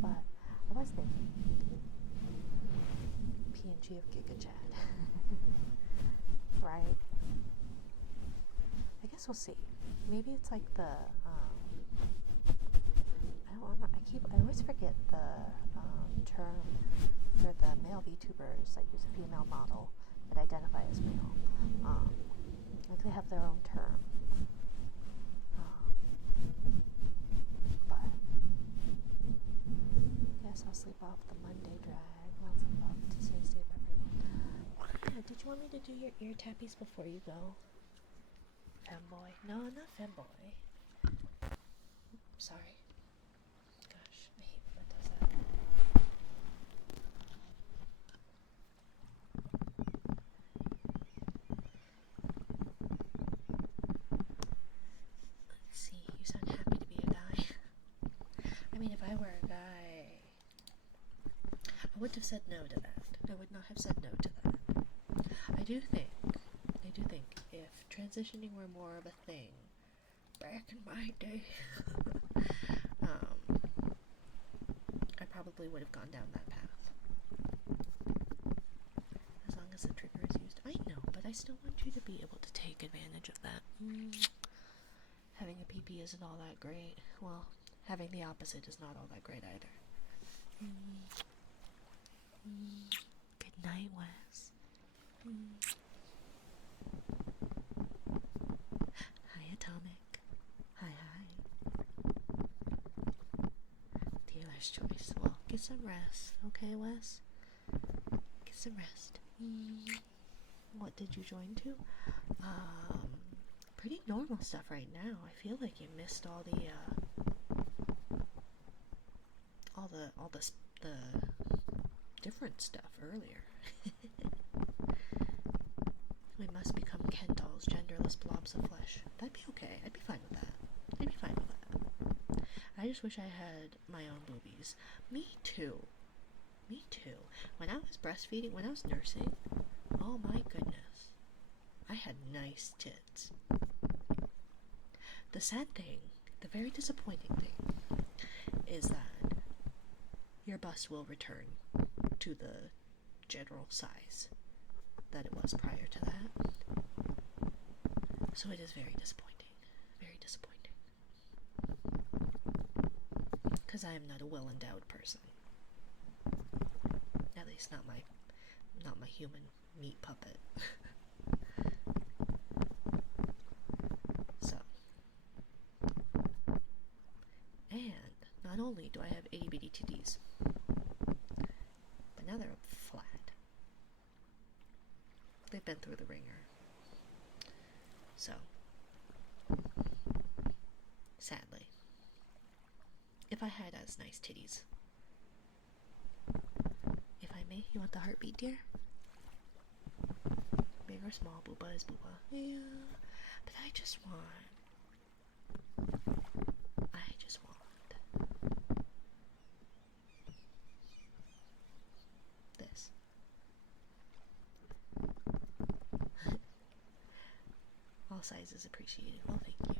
But I was thinking PNG of Giga Chad. Right? I guess we'll see. Maybe it's like the I always forget the term for the male VTubers that use a female model that identify as male. Like they have their own term. But yes, I'll sleep off the Monday drag. Lots of love to stay safe, everyone. Yeah, did you want me to do your ear tappies before you go? Femboy. No, not femboy. Sorry. Gosh, I hate when it does that. Let's see, you sound happy to be a guy. I mean, if I were a guy, I wouldn't have said no to that. I would not have said no to that. I do think if transitioning were more of a thing back in my day, I probably would have gone down that path. As long as the trigger is used. I know, but I still want you to be able to take advantage of that. Having a PP isn't all that great. Well, having the opposite is not all that great either. Good night, Wes. Hi, Atomic. Hi. Dealer's choice. Well, get some rest, okay, Wes? Get some rest. What did you join to? Pretty normal stuff right now. I feel like you missed all the different stuff earlier. We must become Ken dolls, genderless blobs of flesh. That'd be okay. I'd be fine with that. I just wish I had my own boobies. Me too. When I was breastfeeding, when I was nursing, oh my goodness, I had nice tits. The sad thing, the very disappointing thing, is that your bust will return to the general size that it was prior to that. So it is very disappointing. Because I am not a well-endowed person. At least not my human meat puppet. So. And not only do I have itty bitty titties, but now they're flat. They've been through the ringer. So, sadly, if I had as nice titties, if I may, you want the heartbeat, dear? Big or small, booba is booba. Yeah, but I just want this. All sizes appreciated. Well, thank you.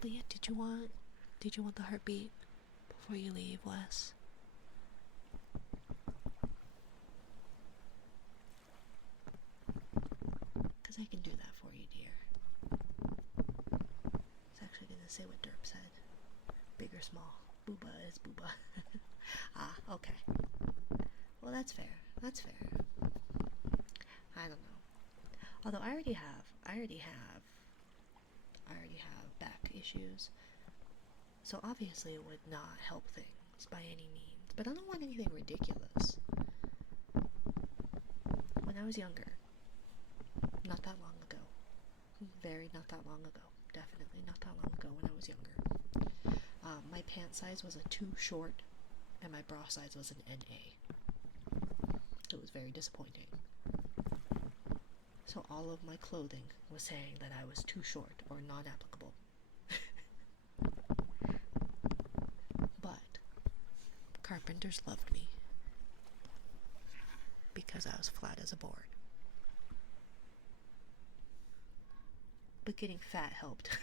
But yeah, did you want the heartbeat before you leave, Wes? I can do that for you, dear. I was actually gonna say what Derp said. Big or small. Booba is booba. Ah, okay. Well, that's fair. That's fair. I don't know. Although I already have back issues. So obviously it would not help things by any means. But I don't want anything ridiculous. When I was younger, not that long ago, not that long ago, definitely not that long ago when I was younger, my pant size was a 2 short and my bra size was an NA. It was very disappointing. So all of my clothing was saying that I was too short or non-applicable. But carpenters loved me because I was flat as a board. But getting fat helped.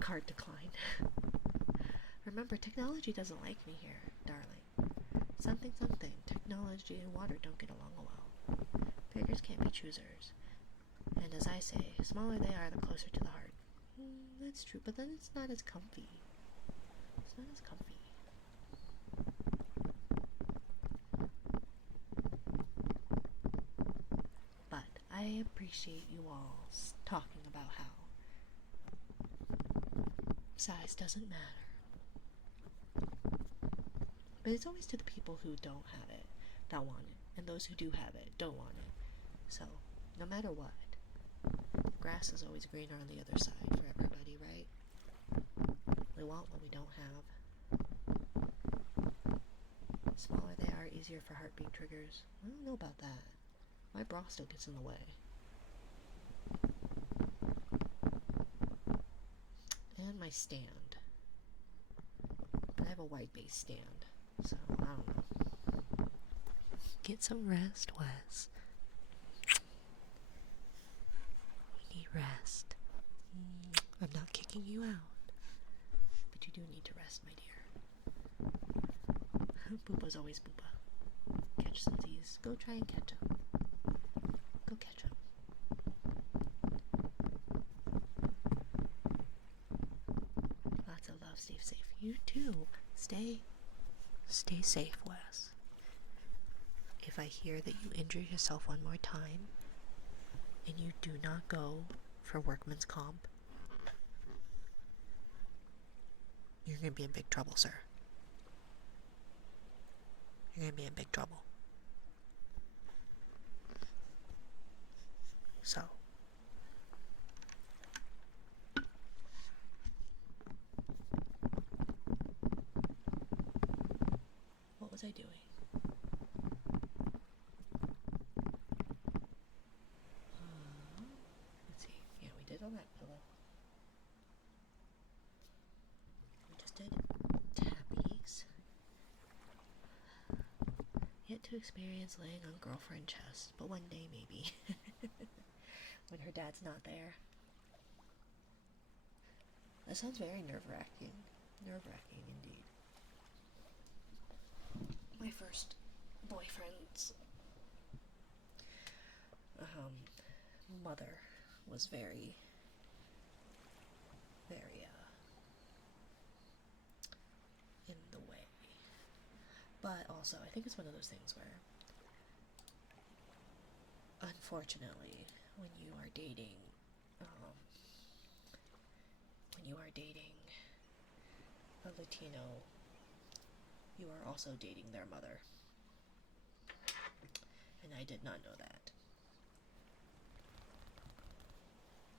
Card decline. Remember, technology doesn't like me here, darling. Something. Technology and water don't get along well. Beggars can't be choosers. And as I say, smaller they are, the closer to the heart. That's true, but then it's not as comfy. It's not as comfy. But I appreciate you all talking about how size doesn't matter. But it's always to the people who don't have it that want it, and those who do have it don't want it. So, no matter what, grass is always greener on the other side for everybody, right? We want what we don't have. Smaller they are, easier for heartbeat triggers. I don't know about that. My bra still gets in the way. And my stand. But I have a white base stand, so I don't know. Get some rest, Wes. You need rest. I'm not kicking you out, but you do need to rest, my dear. Booba's always booba. Catch some Z's. Go try and catch him. Go catch him. Lots of love. Stay safe. You too. Stay safe, Wes. If I hear that you injure yourself one more time, and you do not go for workman's comp, you're gonna be in big trouble, sir. You're gonna be in big trouble. So, what was I doing? Let's see. Yeah, we did on that pillow. We just did tappies. Yet to experience laying on girlfriend chest, but one day maybe. When her dad's not there. That sounds very nerve-wracking. Nerve-wracking indeed. My first boyfriend's mother was very in the way. But also, I think it's one of those things where, unfortunately, when you are dating a Latino, you are also dating their mother. And I did not know that.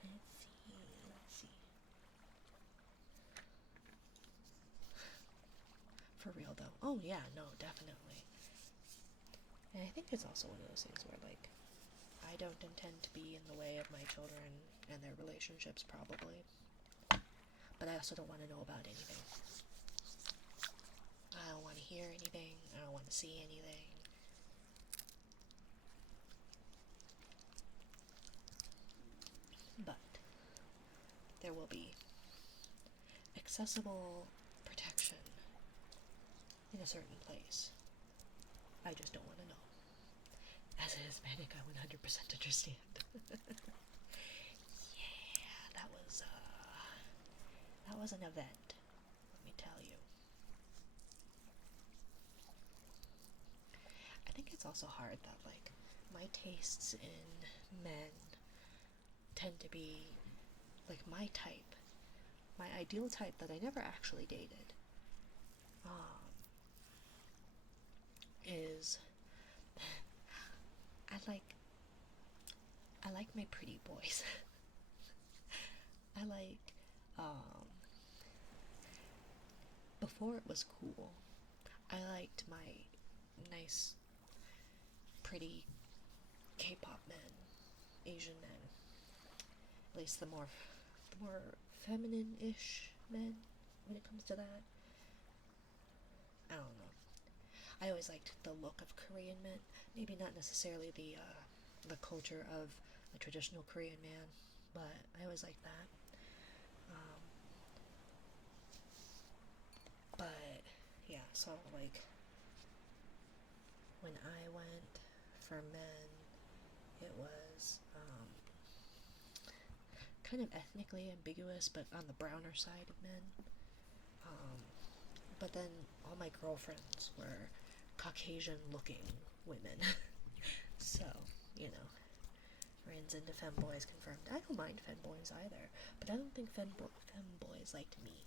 Let's see. For real though. Oh yeah, no, definitely. And I think it's also one of those things where, like, I don't intend to be in the way of my children and their relationships, probably. But I also don't want to know about anything. I don't want to hear anything. I don't want to see anything. But there will be accessible protection in a certain place. I just don't want to know. As a Hispanic, I 100% understand. Yeah, that was an event, let me tell you. I think it's also hard that, like, my tastes in men tend to be, like, my type. My ideal type that I never actually dated is I like I like my pretty boys. I like before it was cool. I liked my nice pretty K-pop men, Asian men. At least the more feminine-ish men when it comes to that. I don't know. I always liked the look of Korean men. Maybe not necessarily the culture of a traditional Korean man, but I always liked that. But yeah, so like when I went for men, it was kind of ethnically ambiguous, but on the browner side of men. But then all my girlfriends were Caucasian-looking women, so you know, runs into femboys confirmed. I don't mind femboys either, but I don't think femboys liked me.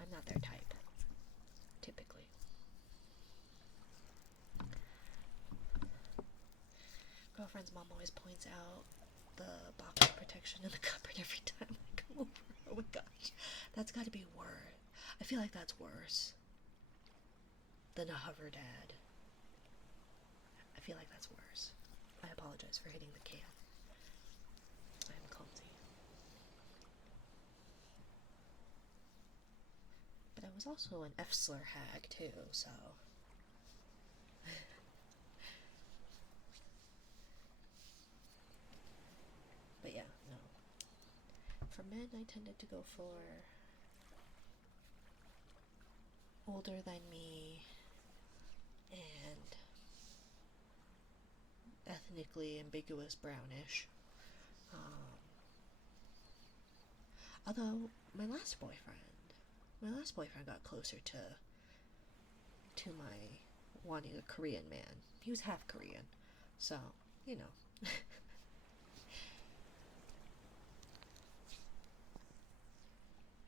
I'm not their type, typically. Girlfriend's mom always points out the box protection in the cupboard every time I come over. Oh my gosh, that's gotta be worse. I feel like that's worse than a hover dad. I feel like that's worse. I apologize for hitting the can. I'm clumsy. But I was also an F-slur hag too, so... But yeah, no. For men, I tended to go for older than me and ethnically ambiguous brownish. Although my last boyfriend got closer to my wanting a Korean man. He was half Korean, so you know.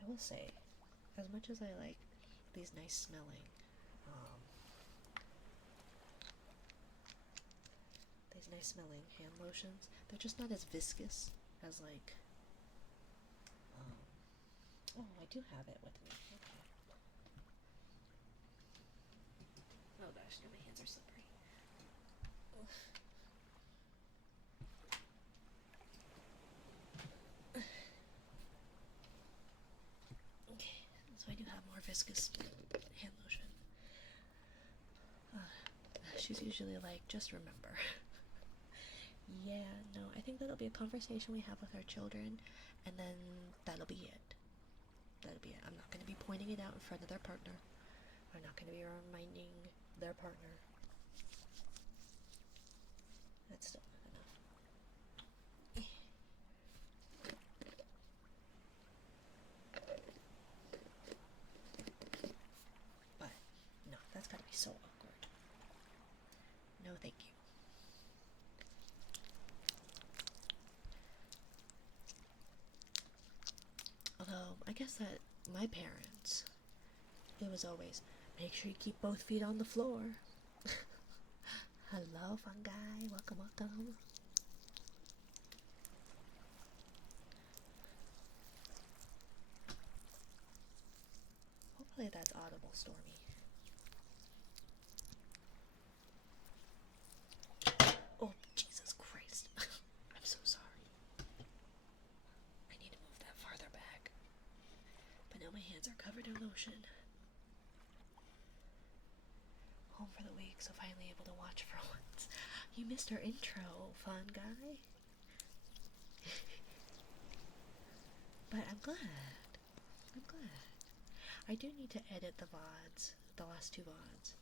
I will say, as much as I like these nice smelling, hand lotions, they're just not as viscous as like. Oh, I do have it with me. Okay. Oh gosh, now my hands are slippery. Okay, so I do have more viscous hand lotion. She's usually like, just remember. Yeah, no, I think that'll be a conversation we have with our children, and then that'll be it. That'll be it. I'm not going to be pointing it out in front of their partner. I'm not going to be reminding their partner. That's still not enough. But, no, that's got to be so awkward. No, thank you. Although, I guess that my parents, it was always, make sure you keep both feet on the floor. Hello, fun guy. Welcome, welcome. Hopefully that's audible, Stormy. Oh, Jesus Christ. I'm so sorry. I need to move that farther back. But now my hands are covered in lotion. Home for the week, so finally able to watch for once. You missed our intro, fun guy. But I'm glad. I'm glad. I do need to edit the VODs, the last two VODs.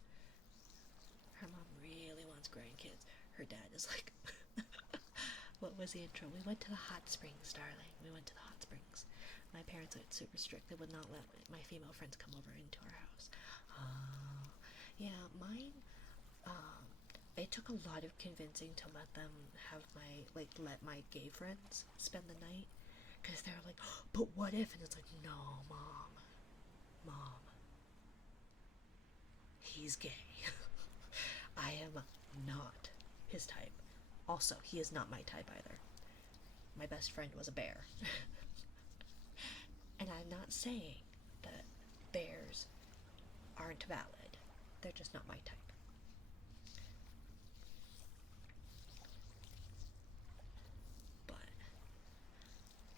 Her mom really wants grandkids. her dad is like, what was the intro? We went to the hot springs, darling. We went to the hot springs. My parents are super strict. They would not let my female friends come over into our house. Yeah, mine, it took a lot of convincing to let them have let my gay friends spend the night. Because they're like, oh, but what if? And it's like, no, Mom, he's gay. I am not his type. Also, he is not my type either. My best friend was a bear. And I'm not saying that bears aren't valid. They're just not my type.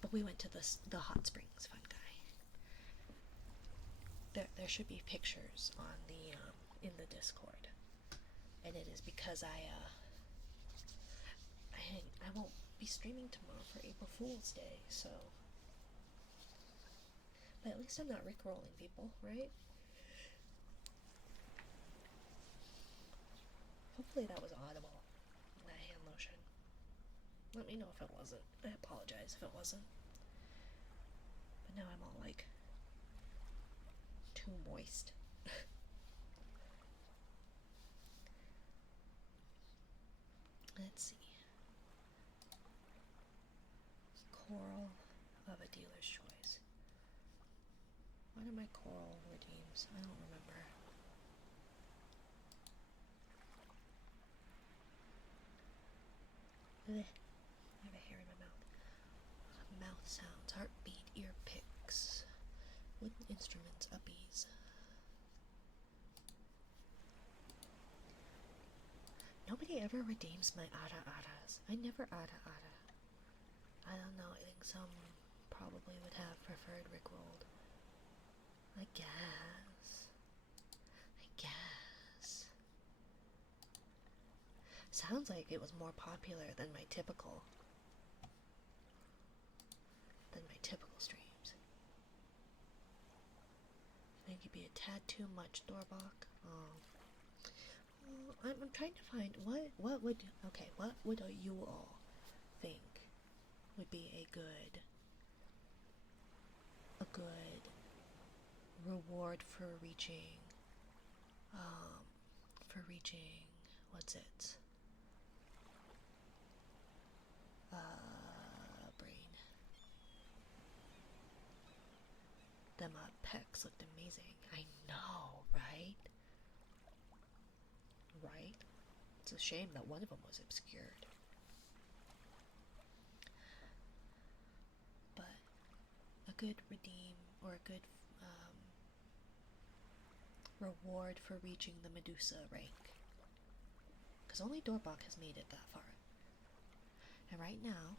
But we went to the hot springs, fun guy. There should be pictures on the in the Discord, and it is because I won't be streaming tomorrow for April Fool's Day, so. But at least I'm not rickrolling people, right? Hopefully that was audible, that hand lotion. Let me know if it wasn't. I apologize if it wasn't. But now I'm all like, too moist. Let's see. Coral of a dealer's choice. What are my coral redeems? I don't remember. Ugh. I have a hair in my mouth. Mouth sounds, heartbeat, ear picks, wooden instruments, uppies. Nobody ever redeems my ara-aras. I never ara-ara. I don't know, I think some probably would have preferred Rickrolled. I guess. Sounds like it was more popular than my typical streams. I think you'd be a tad too much, Dorbach. I'm trying to find what would you all think would be a good reward for reaching what's it? Brain. Them pecs looked amazing. I know, right? Right? It's a shame that one of them was obscured. But a good redeem or a good reward for reaching the Medusa rank. Because only Dorbach has made it that far. And right now,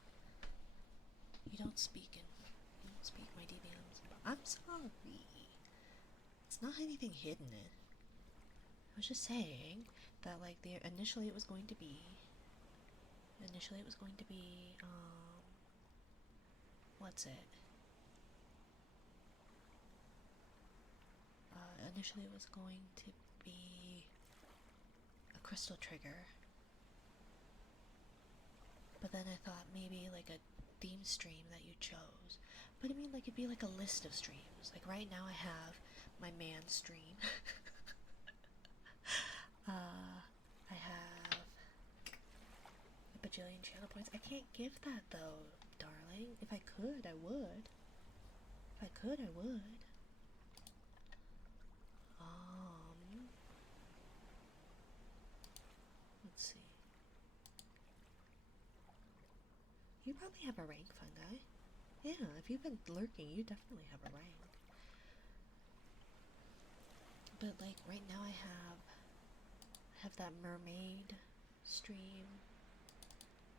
you don't speak my DMs. I'm sorry. It's not anything hidden in. I was just saying that initially it was going to be what's it? Initially it was going to be a crystal trigger. But then I thought maybe like a theme stream that you chose. But I mean, like, it'd be like a list of streams. Like right now I have my man stream. I have a bajillion channel points. I can't give that though, darling. If I could, I would. If I could, I would. Let's see. You probably have a rank, fun guy. Yeah, if you've been lurking, you definitely have a rank. But like right now I have that mermaid stream,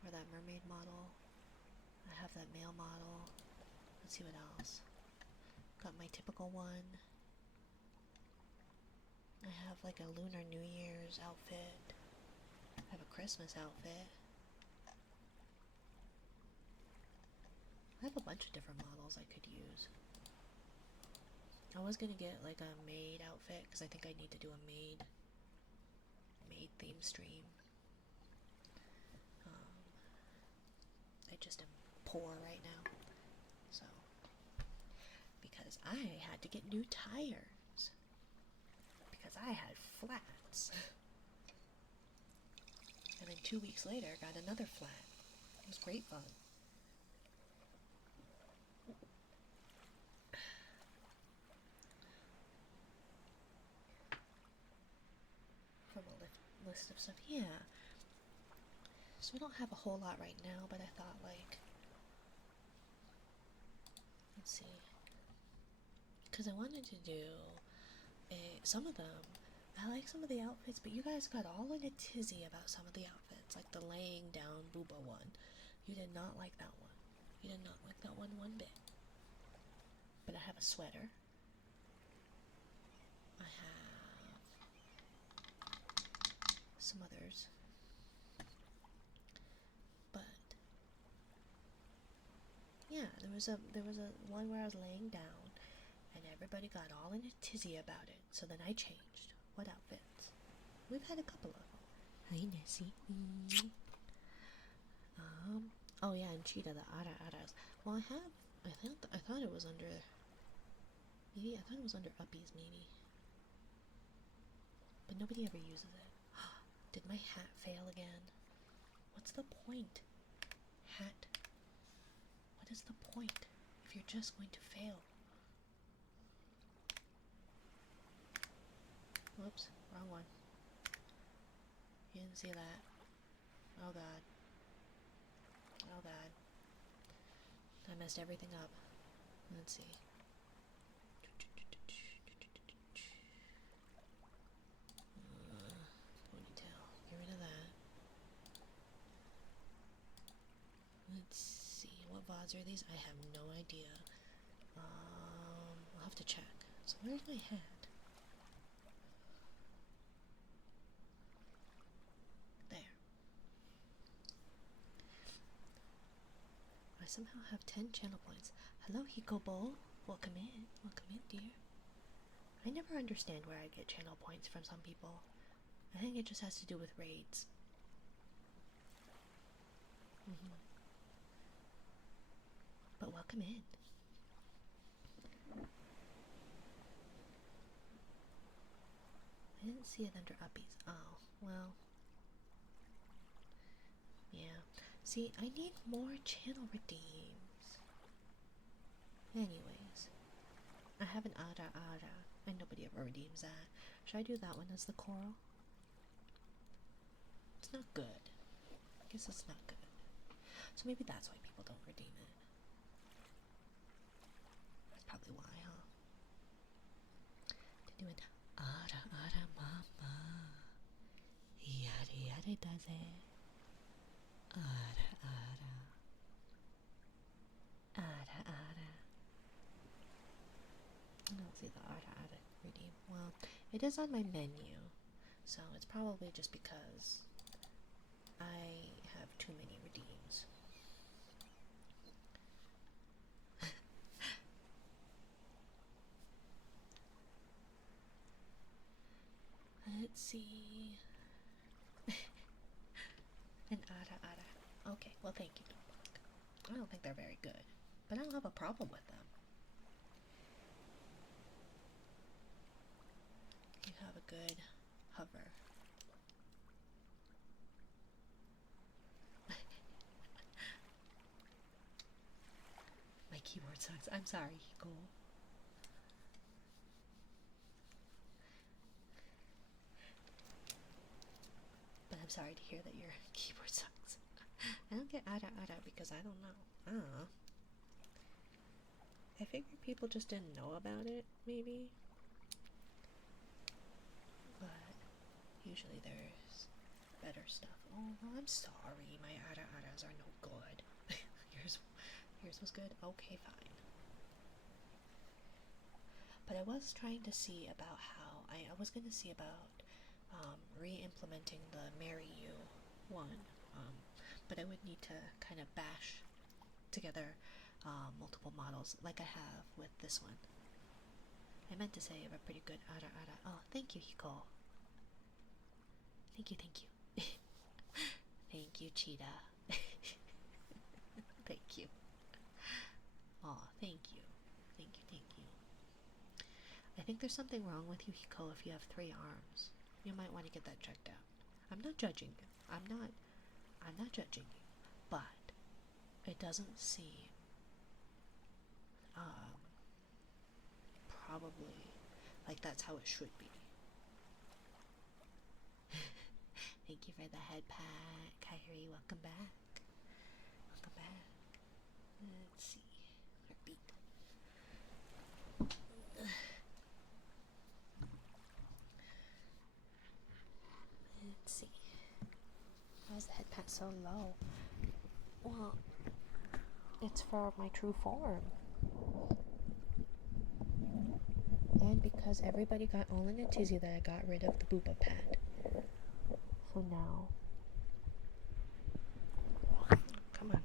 or that mermaid model. I have that male model. Let's see what else. Got my typical one. I have like a Lunar New Year's outfit. I have a Christmas outfit. I have a bunch of different models I could use. I was gonna get like a maid outfit because I think I need to do a maid theme stream. just am poor right now. So, because I had to get new tires. Because I had flats. And then 2 weeks later, got another flat. It was great fun. From a list of stuff, yeah. So we don't have a whole lot right now, but I thought, like, let's see. Because I wanted to do some of them. I like some of the outfits, but you guys got all in a tizzy about some of the outfits, like the laying down booba one. You did not like that one. You did not like that one bit. But I have a sweater. I have some others. But yeah, there was a one where I was laying down and everybody got all in a tizzy about it. So then I changed. What outfits? We've had a couple of them. Hi Nessie. Oh yeah, and Cheetah, the Aras. Well, I thought it was under, maybe, I thought it was under Uppies, maybe. But nobody ever uses it. Did my hat fail again? What's the point? Hat. What is the point if you're just going to fail? Whoops, wrong one. You didn't see that. Oh god. Oh god. I messed everything up. Let's see. Ponytail. Get rid of that. Let's see. What VODs are these? I have no idea. I'll have to check. So where's my hat? There. I somehow have 10 channel points. Hello, Hikobo. Welcome in. Welcome in, dear. I never understand where I get channel points from some people. I think it just has to do with raids. But welcome in. I didn't see it under Uppies. Oh, well. Yeah. See, I need more channel redeems. Anyways. I have an Ara Ara, and nobody ever redeems that. Should I do that one as the coral? It's not good. I guess it's not good. So maybe that's why people don't redeem it. That's probably why, huh? They're doing Ara Ara Mama. Yare Yare Daze. Ara Ara. Ara Ara. I don't see the Ara Ara redeem. Well, it is on my menu, so it's probably just because I have too many redeems. Let's see. An Ara Ara. Okay, well, thank you. I don't think they're very good, but I don't have a problem with them. You have a good hover. My keyboard sucks. I'm sorry, Hiko. But I'm sorry to hear that your keyboard sucks. I don't get Ara Ara because I don't know. I don't know. I figured people just didn't know about it, maybe. But usually there's better stuff. Oh, well, I'm sorry. My Ara Aras are no good. yours was good? Okay, fine. But I was trying to see about how I was going to see about re-implementing the Marry You one, but I would need to kind of bash together multiple models like I have with this one. I meant to say I have a pretty good Ara Ara. Oh, thank you, Hiko. Thank you, thank you. Thank you, Cheetah. Thank you. Oh, thank you. Thank you, thank you. I think there's something wrong with you, Hiko, if you have 3 arms. You might want to get that checked out. I'm not judging you. I'm not judging you. But it doesn't seem probably like that's how it should be. Thank you for the head pat, Kyrie. Welcome back. Welcome back. Let's see. Heartbeat. Let's see. Why is the head pat so low? Well, it's for my true form. And because everybody got all in a tizzy that I got rid of the booba pad. So now, come on.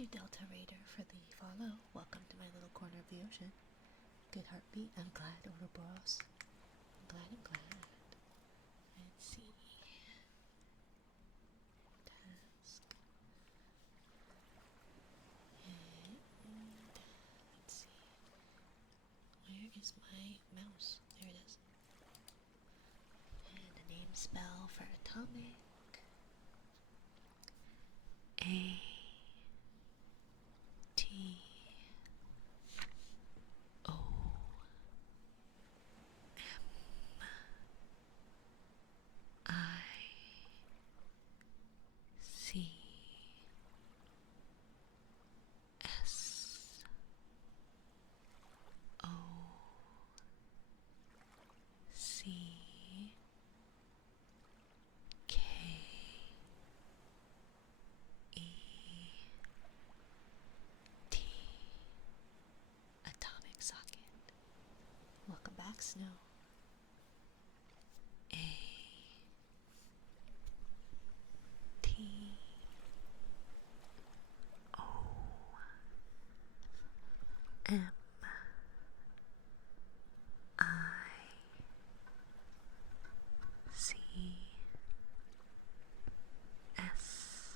you, Delta Raider, for the follow. Welcome to my little corner of the ocean. Good heartbeat. I'm glad, Ouroboros. I'm glad, I'm glad. Let's see. Task. And let's see. Where is my mouse? There it is. And a name spell for atomic. A T O M I C S O C K E T. Atomic socket. Welcome back, Snow. A T O M I C S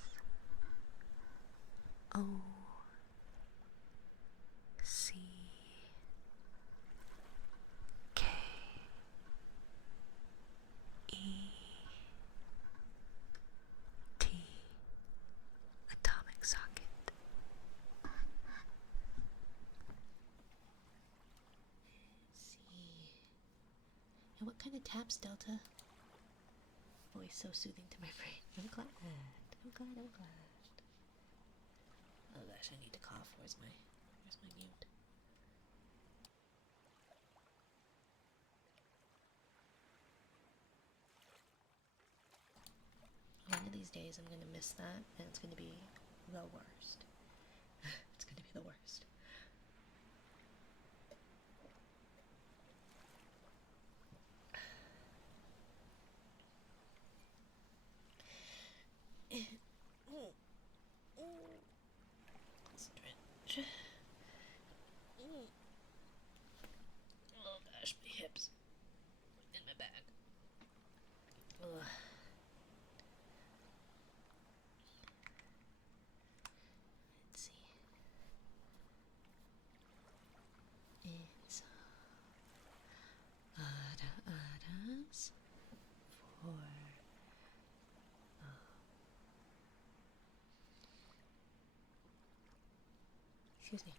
O C K E T. Atomic socket. See. And what kind of taps, Delta? Voice so soothing to my brain. I'm glad. I'm glad. I'm glad. Oh gosh, I need to cough. Where's my mute? One of these days I'm gonna miss that, and it's gonna be the worst. It's gonna be the worst. Stretch. Oh gosh, my hips and my back. Ugh. Let's see. It's Adas for excuse me.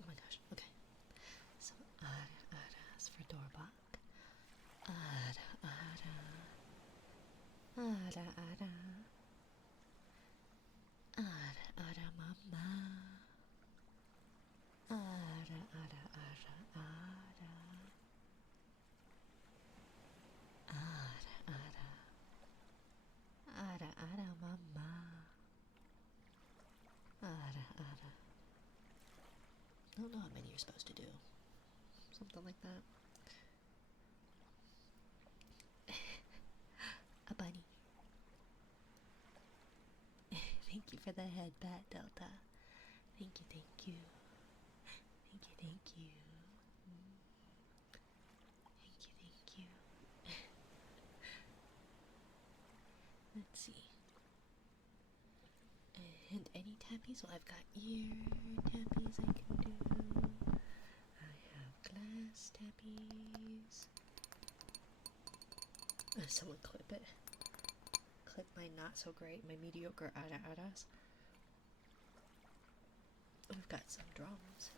Oh my gosh. Okay. So Adas for Dorbach. Ada. Ada mama. Ada. Ada mama. Ada. I don't know how many you're supposed to do. Something like that. A bunny. Thank you for the head bat, Delta. Thank you. Thank you. Let's see. And any tappies? Well, I've got ear tappies I can do. I have glass tappies. Someone clip it. Clip my not so great, my mediocre adas. We've got some drums.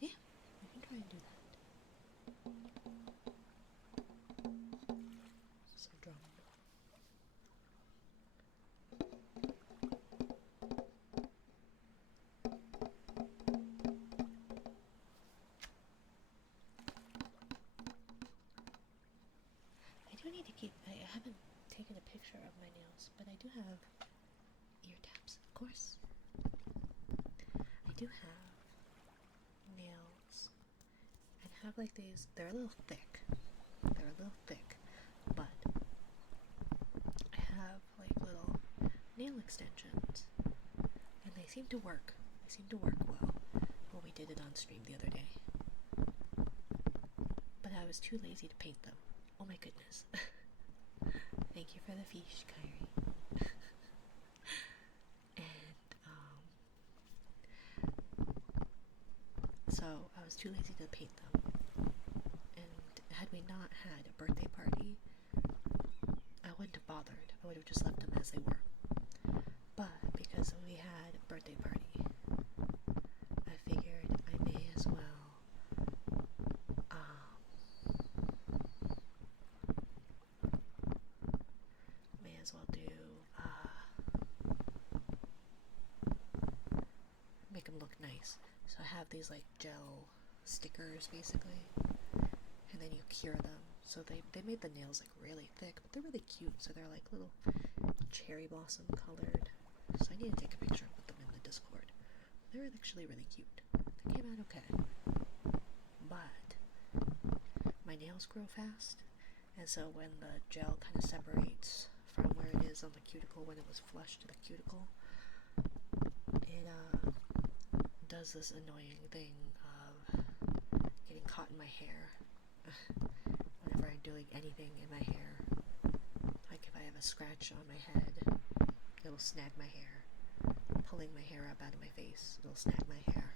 Yeah, we can try and do that. Some drum. I do need to keep, I haven't taken a picture of my nails, but I do have ear taps, of course. I do have nails and have like these, they're a little thick, but nail extensions, and they seem to work. They seem to work well. Well, we did it on stream the other day, but I was too lazy to paint them. Oh my goodness. Thank you for the fish, Kyrie. And so I was too lazy to paint them, and had we not had a birthday party, I wouldn't have bothered. I would have just left them as they were. But because we had a birthday party, I figured I may as well do make them look nice. So I have these like gel stickers basically, and then you cure them. So they made the nails like really thick, but they're really cute. So they're like little cherry blossom colored. So I need to take a picture and put them in the Discord. They're actually really cute. They came out okay. But my nails grow fast, and so when the gel kind of separates from where it is on the cuticle when it was flush to the cuticle, it does this annoying thing of getting caught in my hair whenever I'm doing anything in my hair. Like if I have a scratch on my head, it'll snag my hair. Pulling my hair up out of my face, it'll snag my hair.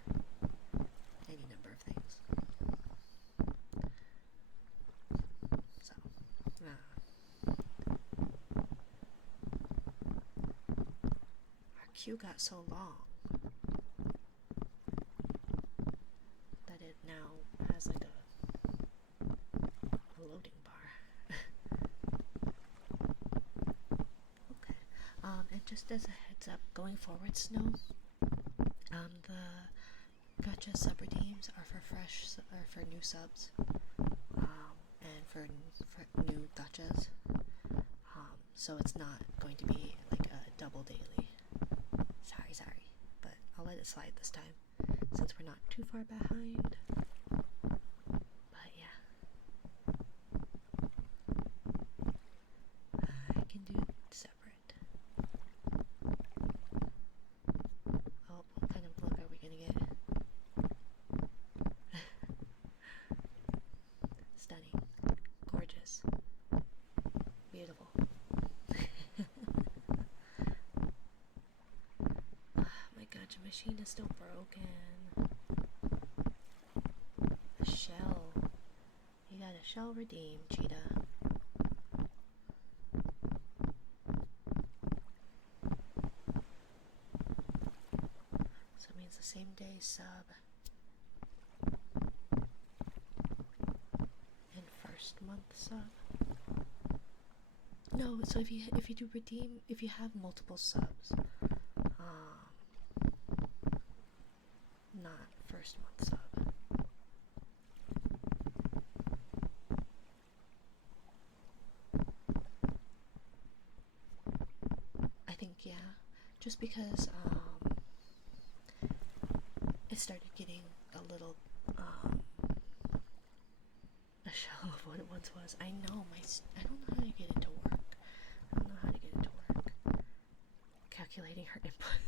Any number of things. So, our queue got so long that it now has like a loading bar. Okay. And just as a heads up, going forward, Snow, the gacha sub redeems are for new subs, and for new gachas. So it's not going to be like a double daily. Sorry, but I'll let it slide this time since we're not too far behind. But yeah, I can do separate. Oh, what kind of look are we gonna get? Stunning, gorgeous, beautiful. My gacha machine is still broken. A shell. You got a shell redeemed, Cheetah. So it means the same day sub and first month sub. No, so if you do redeem, if you have multiple subs, not first month sub. I think, yeah, just because it started getting a little a shell of what it once was. I know I don't know how to get it to work. Calculating her input.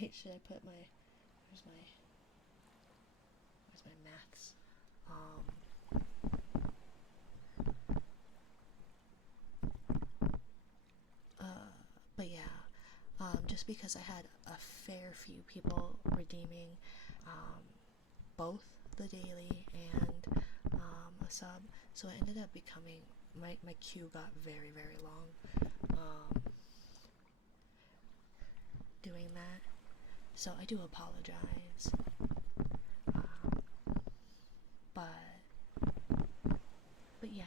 Right? Should I put my where's my maths? But yeah, just because I had a fair few people redeeming both the daily and a sub, so it ended up becoming my queue got very, very long doing that. So I do apologize. But yeah.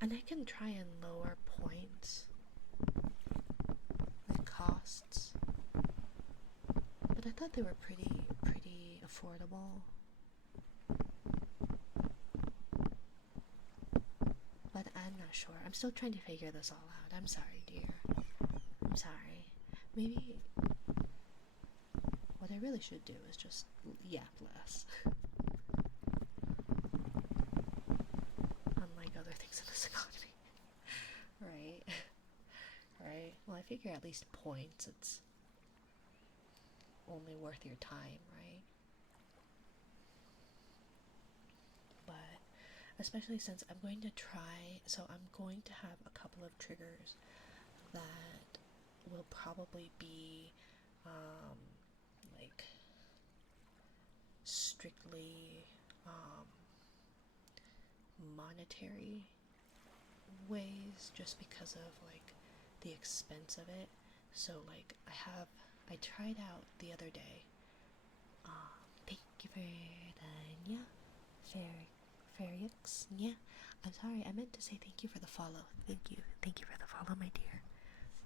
And I can try and lower points, like costs. But I thought they were pretty affordable. But I'm not sure. I'm still trying to figure this all out. I'm sorry, dear. I'm sorry. Maybe what I really should do is just yap less. Unlike other things in this economy. Right? right? Well, I figure at least points, it's only worth your time, right? But especially since I'm going to try, so I'm going to have a couple of triggers that will probably be like strictly monetary ways, just because of like the expense of it. So like I tried out the other day. Thank you for the yeah, Ferrix. Yeah, I'm sorry. I meant to say thank you for the follow. Thank you for the follow, my dear.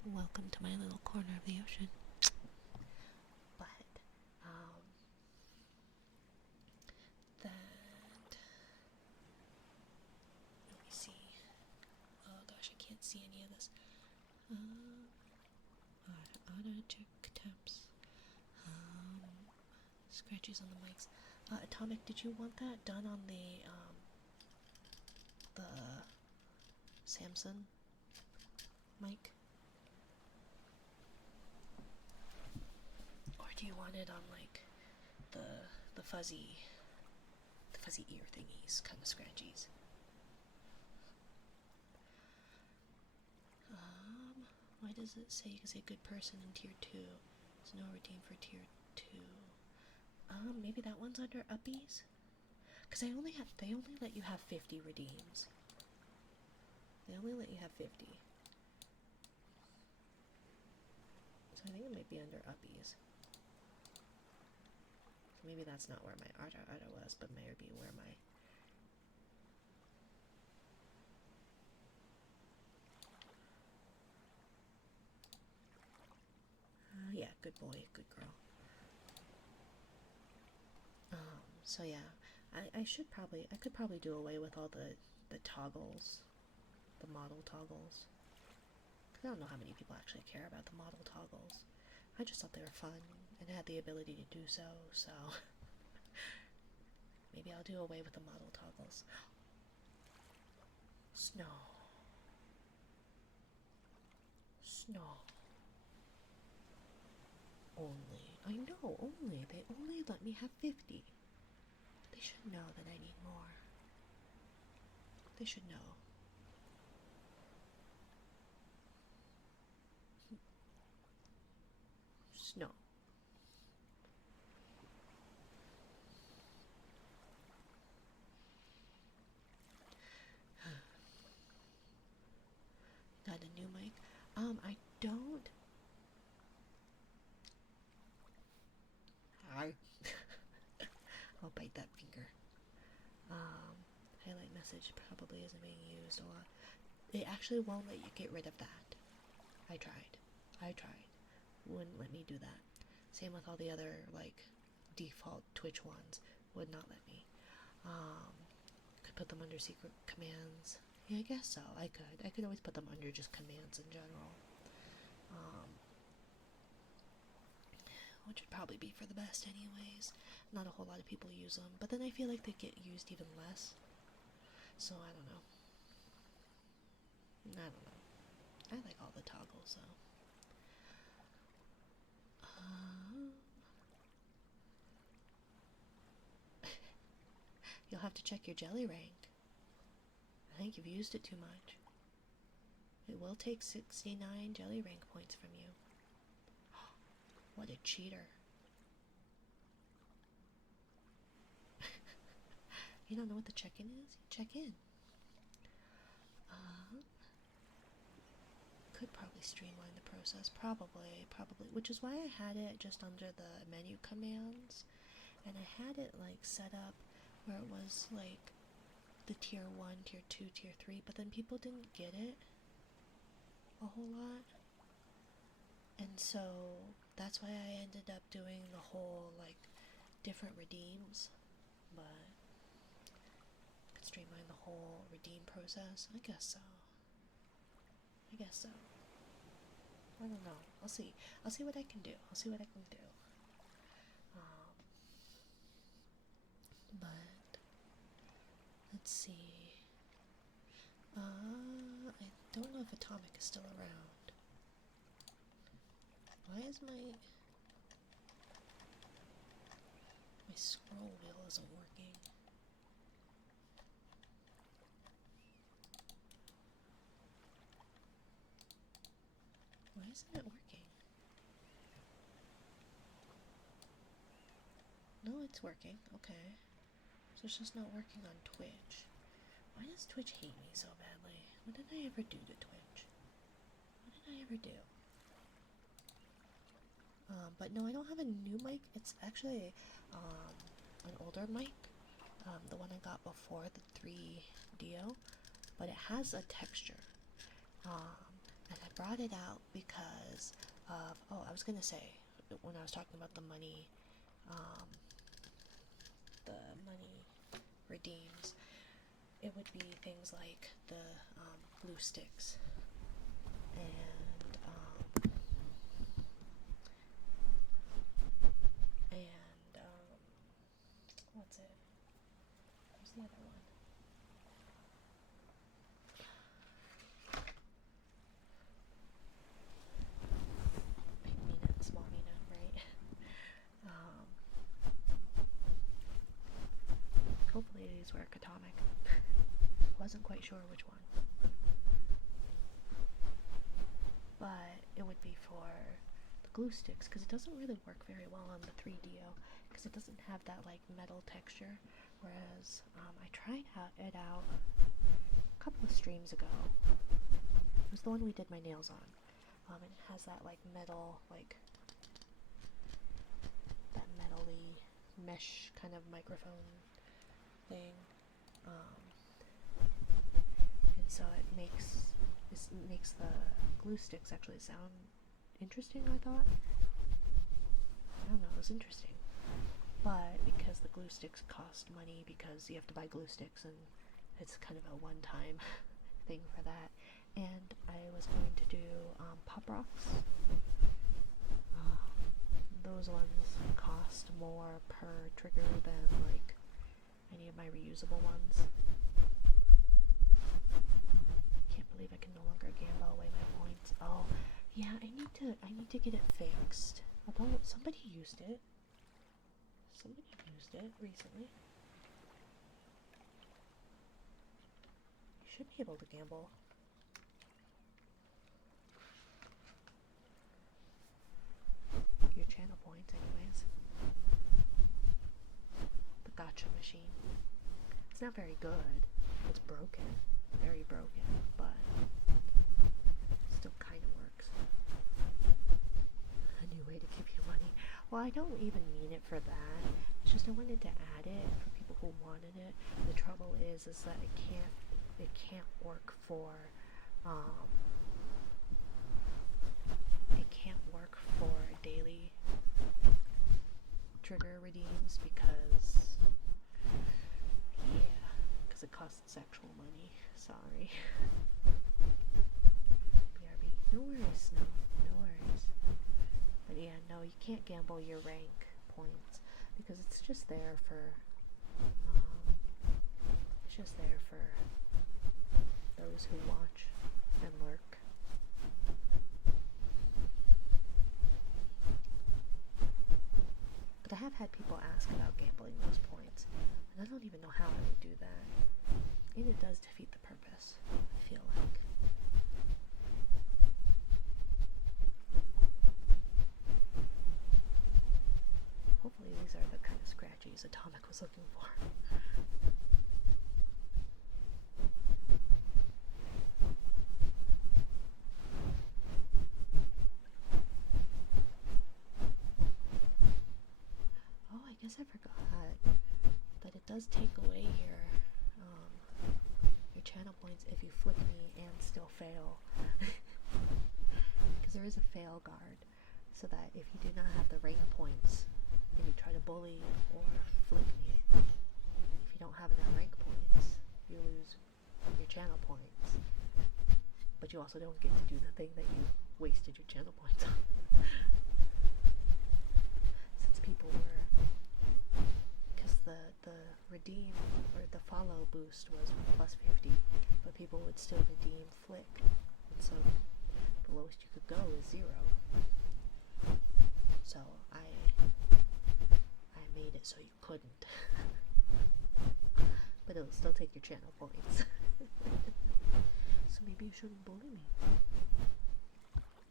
Welcome to my little corner of the ocean. But that. Let me see. Oh gosh, I can't see any of this. Auto check taps. Scratches on the mics. Atomic, did you want that done on the Samsung mic? Or do you want it on like the fuzzy ear thingies, kind of scratchies? Why does it say you can say good person in tier 2? There's no redeem for tier 2. Maybe that one's under uppies? Cause they only let you have 50 redeems. They only let you have 50. So I think it might be under uppies. So maybe that's not where my Arta was, but maybe where my... yeah, good boy, good girl. So yeah, I could probably do away with all the toggles, the model toggles. Cause I don't know how many people actually care about the model toggles. I just thought they were fun and had the ability to do so, so maybe I'll do away with the model toggles. Snow. Snow. Only. I know, only. They only let me have 50. They should know that I need more. They should know. Snow. Got a new mic. I don't. I'll bite that finger. Highlight message probably isn't being used a lot. It actually won't let you get rid of that. I tried. Wouldn't let me do that. Same with all the other like default Twitch ones. Would not let me. Could put them under secret commands. Yeah, I guess so. I could always put them under just commands in general. Which would probably be for the best anyways. Not a whole lot of people use them, but then I feel like they get used even less. So I don't know. I like all the toggles though. You'll have to check your jelly rank. I think you've used it too much. It will take 69 jelly rank points from you. What a cheater. You don't know what the check-in is? Check in. Could probably streamline the process. Probably. Which is why I had it just under the menu commands. And I had it like set up where it was like the tier 1, tier 2, tier 3, but then people didn't get it a whole lot. And so that's why I ended up doing the whole like different redeems. But could streamline the whole redeem process. I guess so. I don't know. I'll see what I can do. But let's see. I don't know if Atomic is still around. Why is my scroll wheel isn't working? Why isn't it working? No, it's working. Okay. So it's just not working on Twitch. Why does Twitch hate me so badly? What did I ever do to Twitch? What did I ever do? But no, I don't have a new mic. It's actually an older mic. The one I got before the 3DO. But it has a texture. And I brought it out because of, oh, I was gonna say, when I was talking about the money redeems, it would be things like the blue sticks and what's it? Where's the other one? Big Mina and Small Mina, right? Hopefully these work atomic. Wasn't quite sure which one. But it would be for the glue sticks, because it doesn't really work very well on the 3DO, because it doesn't have that like metal texture, whereas I tried it out a couple of streams ago. It was the one we did my nails on, and it has that like metal, like that metally mesh kind of microphone thing, and so it makes the glue sticks actually sound interesting. I thought, I don't know, it was interesting, but because the glue sticks cost money, because you have to buy glue sticks and it's kind of a one-time thing for that, and I was going to do pop rocks. Those ones cost more per trigger than like any of my reusable ones. Can't believe I can no longer gamble away my points. Oh, yeah, I need to get it fixed. Although somebody used it. Somebody used it recently. You should be able to gamble. Your channel points, anyways. The gacha machine. It's not very good. It's broken. Very broken, but still kind of works. A new way to give you money. Well, I don't even mean it for that. It's just I wanted to add it for people who wanted it. The trouble is that it can't work for daily trigger redeems because it costs actual money. Sorry. BRB. No worries, no worries. But yeah, no, you can't gamble your rank points because it's just there for those who watch and lurk. But I have had people ask about gambling those points, and I don't even know how I would do that. And it does defeat the purpose, I feel like. Hopefully these are the kind of scratchies Atomic was looking for. Oh, I guess I forgot that it does take away your channel points if you flick me and still fail. Because there is a fail guard, so that if you do not have the rank points and you try to bully or flick me, if you don't have enough rank points, you lose your channel points. But you also don't get to do the thing that you wasted your channel points on. Since people were, because the redeem or the follow boost was plus 50, but people would still redeem flick, and so the lowest you could go is 0. So I made it so you couldn't. But it'll still take your channel points. So maybe you shouldn't bully me.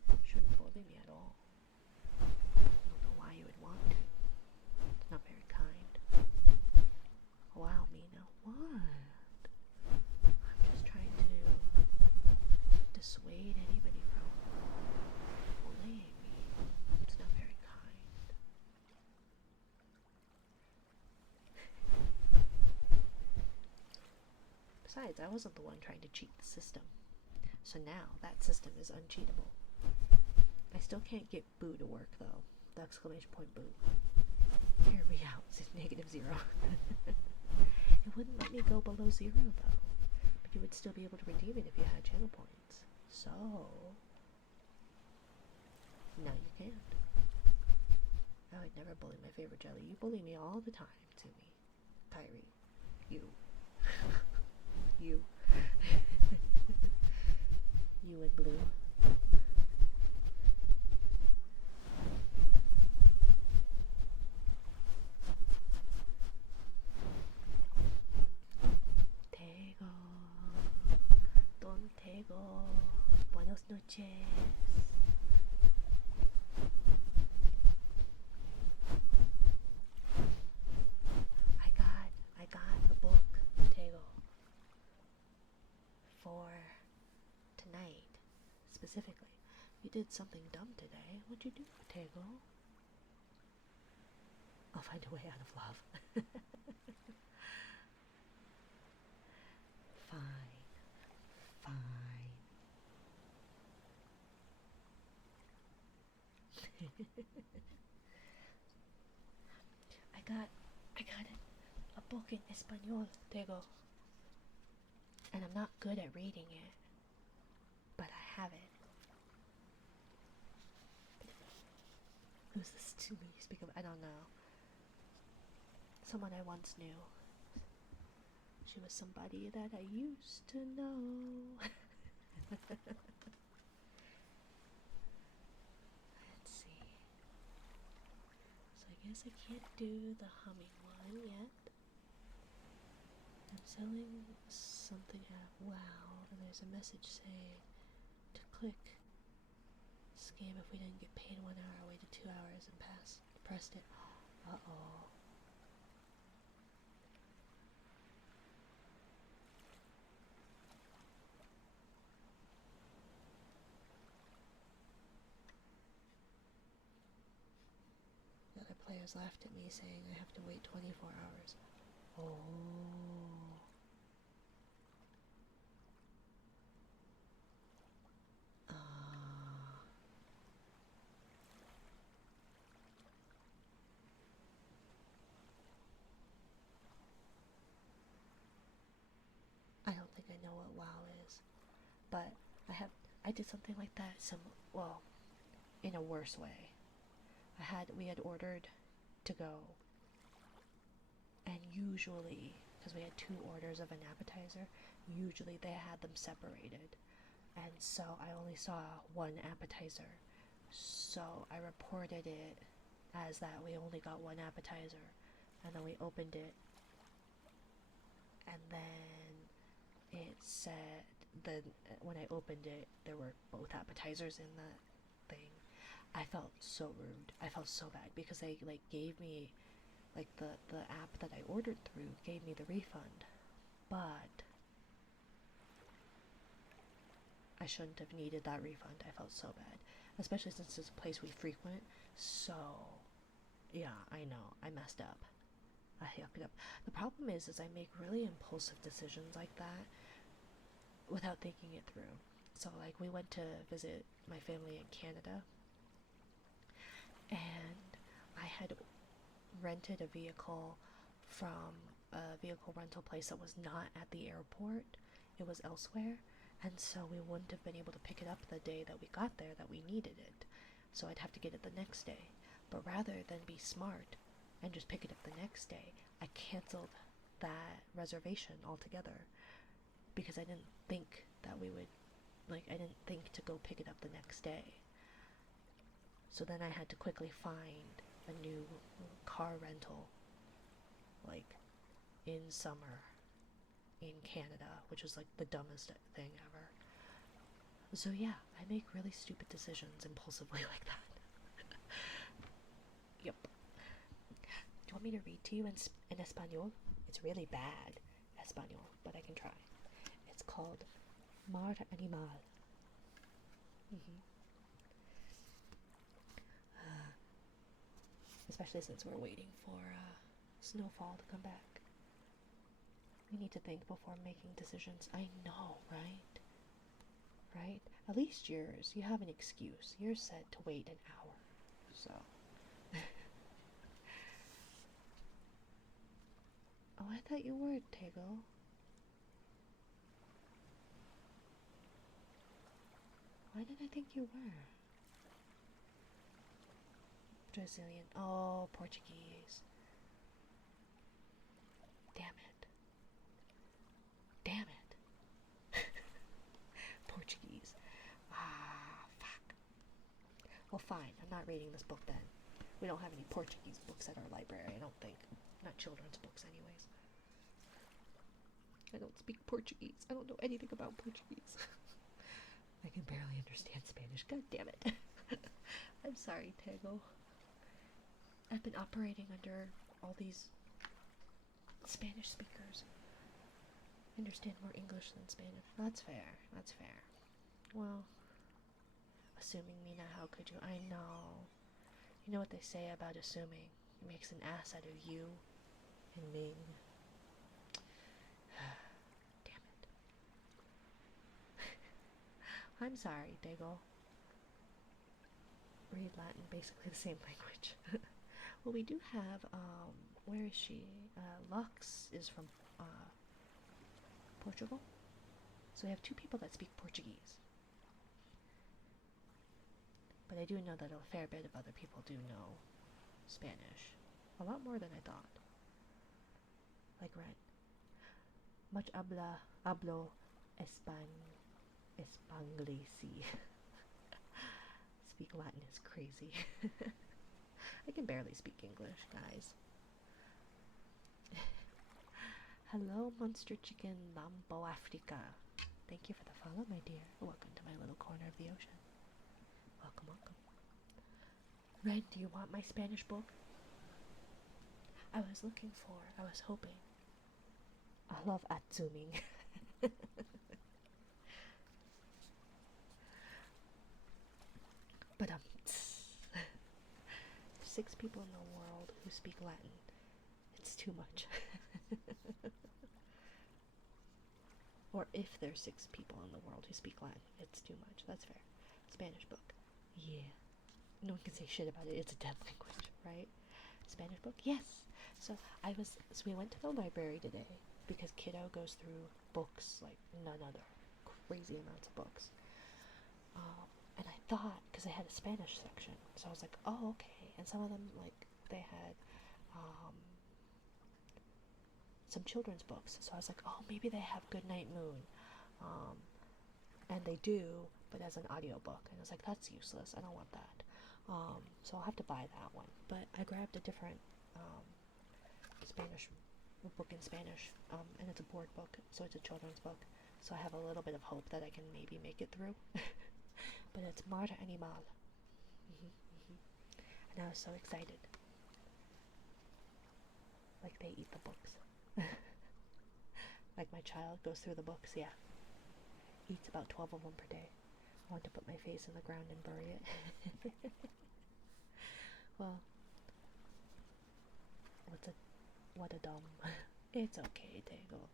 You shouldn't bully me at all. I don't know why you would want to. It's not very kind. Wow, Mina, what? I'm just trying to dissuade anybody from bullying me. It's not very kind. Besides, I wasn't the one trying to cheat the system. So now that system is uncheatable. I still can't get boo to work though. The exclamation point boo. Hear me out, it's -0. It wouldn't let me go below 0 though. But you would still be able to redeem it if you had channel points. So now you can't. I would never bully my favorite jelly. You bully me all the time to me. Kyrie. You. You. You and Blue. Tego. Don Tego. Buenas noches. I got a book, Tego, for tonight, specifically. You did something dumb today. What'd you do, Tego? I'll find a way out of love. Fine. Fine. I got it. A book in Espanol, Tego. And I'm not good at reading it, but I have it. Who's this to me? Speak of, I don't know. Someone I once knew. She was somebody that I used to know. Let's see. So I guess I can't do the humming one yet. I'm selling something at WoW, and there's a message saying to click scam if we didn't get paid 1 hour, waited 2 hours and pressed it. Uh-oh. The other players laughed at me saying I have to wait 24 hours. Oh. I don't think I know what WoW is, but I did something like that. Well, in a worse way. We had ordered to go, and usually, because we had 2 orders of an appetizer, usually they had them separated, and so I only saw 1 appetizer. So I reported it as that we only got 1 appetizer, and then we opened it, and then it said, when I opened it, there were both appetizers in the thing. I felt so rude. I felt so bad because they gave me the app that I ordered through gave me the refund, but I shouldn't have needed that refund. I felt so bad, especially since it's a place we frequent. So yeah, I know I messed up. I yucked it up. The problem is I make really impulsive decisions like that without thinking it through. So like we went to visit my family in Canada, and I had rented a vehicle from a vehicle rental place that was not at the airport. It was elsewhere, and so we wouldn't have been able to pick it up the day that we got there that we needed it. So I'd have to get it the next day. But rather than be smart and just pick it up the next day, I canceled that reservation altogether because I didn't think that we would, I didn't think to go pick it up the next day. So then I had to quickly find a new car rental, like in summer in Canada, which was like the dumbest thing ever. So yeah, I make really stupid decisions impulsively like that. Yep. Do you want me to read to you in Espanol? It's really bad Espanol, but I can try. It's called Mar Animal. Especially since we're waiting for snowfall to come back. We need to think before making decisions. I know, right? Right? At least yours, you have an excuse. You're said to wait an hour. So. Oh, I thought you were, Tego. Why did I think you were? Brazilian. Oh, Portuguese. Damn it. Damn it. Portuguese. Ah, fuck. Well, fine. I'm not reading this book then. We don't have any Portuguese books at our library, I don't think. Not children's books, anyways. I don't speak Portuguese. I don't know anything about Portuguese. I can barely understand Spanish. God damn it. I'm sorry, Tego. I've been operating under all these Spanish speakers. I understand more English than Spanish. That's fair. That's fair. Well, assuming, Mina, how could you? I know. You know what they say about assuming. It makes an ass out of you and me. Damn it. I'm sorry, Tego. Read Latin, basically the same language. Well, we do have, where is she? Lux is from, Portugal. So we have two people that speak Portuguese. But I do know that a fair bit of other people do know Spanish. A lot more than I thought. Like Ren. Much hablo Espanglesi. Speak Latin is crazy. I can barely speak English, guys. Hello, Monster Chicken Lambo Africa. Thank you for the follow, my dear. Welcome to my little corner of the ocean. Welcome, welcome. Red, do you want my Spanish book? I was hoping. I love Atsuming. But 6 people in the world who speak Latin. It's too much. Or if there's 6 people in the world who speak Latin, it's too much. That's fair. Spanish book. Yeah. No one can say shit about it. It's a dead language, right? Spanish book? Yes. So we went to the library today because Kiddo goes through books like none other. Crazy amounts of books. And I thought, because they had a Spanish section, so I was like, oh, okay. And some of them, like, they had some children's books. So I was like, oh, maybe they have Goodnight Moon. And they do, but as an audiobook. And I was like, that's useless. I don't want that. So I'll have to buy that one. But I grabbed a different Spanish book in Spanish, and it's a board book, so it's a children's book. So I have a little bit of hope that I can maybe make it through. But it's Mar Animal. And I was so excited. Like they eat the books. Like my child goes through the books, yeah. Eats about 12 of them per day. I want to put my face in the ground and bury it. Well, what a dumb. It's okay, Tego.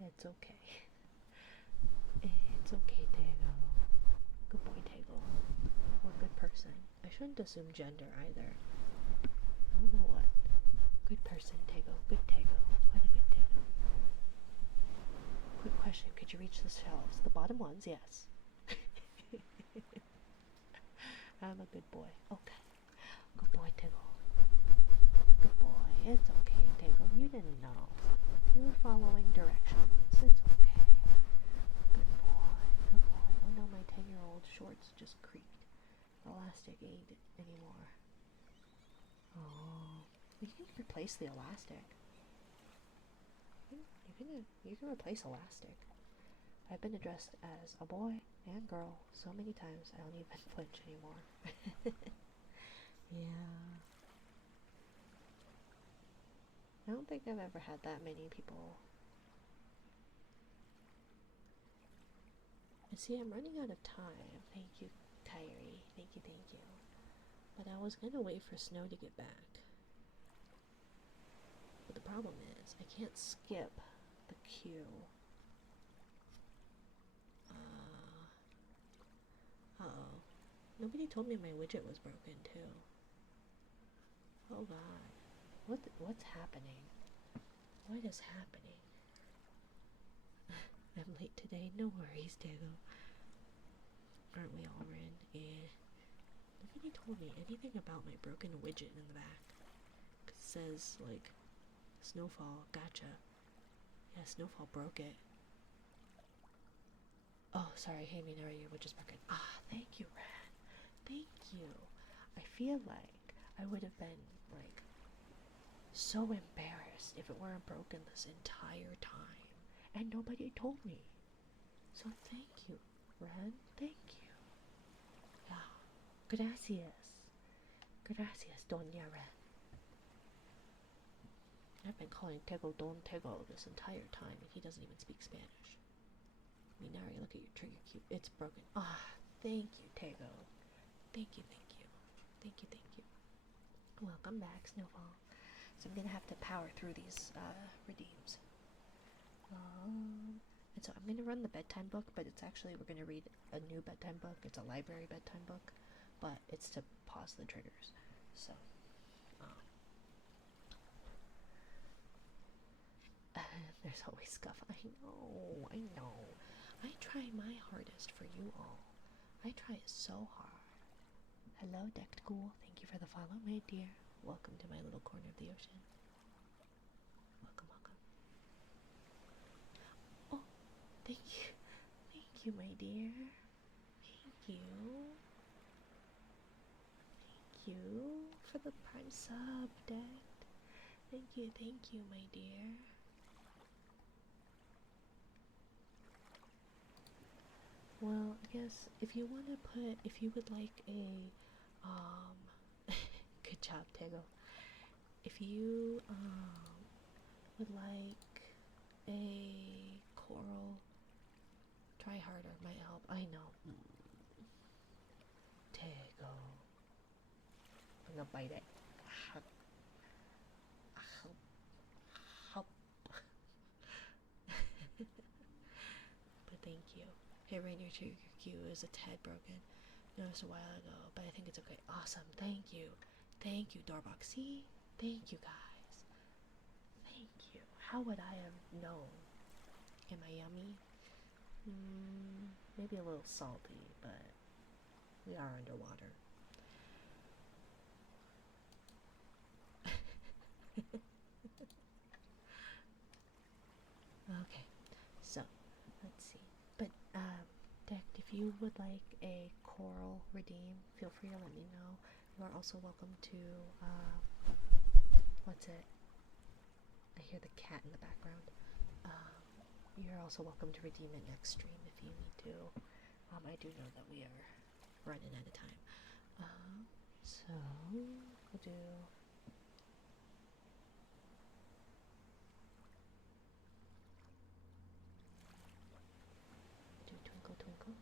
It's okay. It's okay, Tego. Good boy, Tego. Or good person. I shouldn't assume gender either. I don't know what. Good person, Tego. Good Tego. What a good Tego. Quick question. Could you reach the shelves? The bottom ones, yes. I'm a good boy. Okay. Good boy, Tego. Good boy. It's okay, Tego. You didn't know. You were following directions. It's okay. Good boy. Good boy. Oh no, my 10-year-old shorts just creaked. I'll elastic ain't anymore. Oh, you can replace the elastic. You can replace elastic. I've been addressed as a boy and girl so many times I don't even flinch anymore. Yeah. I don't think I've ever had that many people. And see, I'm running out of time. Thank you, Kyrie. Thank you, thank you. But I was gonna wait for Snow to get back. But the problem is, I can't skip the queue. Uh-oh. Nobody told me my widget was broken, too. Oh god. What's happening? What is happening? I'm late today. No worries, Dago. Aren't we all, Rin? Yeah. Nobody told me anything about my broken widget in the back. It says, like, Snowfall, gotcha. Yeah, Snowfall broke it. Oh, sorry, hey Minari, your widget's broken. Ah, thank you, Ren. Thank you. I feel like I would have been, like, so embarrassed if it weren't broken this entire time. And nobody told me. So thank you, Ren. Thank you. Yeah. Gracias. Gracias, Doña Ren. I've been calling Tego Don Tego this entire time, and he doesn't even speak Spanish. Minari, look at your trigger cube. It's broken. Ah, thank you, Tego. Thank you, thank you. Thank you, thank you. Welcome back, Snowfall. So I'm gonna have to power through these redeems. And so I'm gonna run the bedtime book, but it's actually, we're gonna read a new bedtime book. It's a library bedtime book, but it's to pause the triggers. So, there's always scuff. I know, I know. I try my hardest for you all. I try so hard. Hello, Decked Ghoul. Thank you for the follow, my dear. Welcome to my little corner of the ocean. Welcome, welcome. Oh, thank you. Thank you, my dear. Thank you. Thank you for the prime sub, Decked. Thank you, my dear. Well, I guess if you want to put, if you would like a, good job, Tego. If you, would like a coral, try harder, might help. I know. Tego. I'm gonna bite it. Help. But thank you. Hey, Rainier, your queue is a tad broken. Noticed a while ago, but I think it's okay. Awesome. Thank you. Thank you, Dorbox. See? Thank you, guys. Thank you. How would I have known? Am I yummy? Maybe a little salty, but we are underwater. Okay, so let's see. But Decked, if you would like a coral redeem, feel free to let me know. You are also welcome to what's it? I hear the cat in the background. You're also welcome to redeem it next stream if you need to. I do know that we are running out of time. So we'll do. Twinkle Twinkle.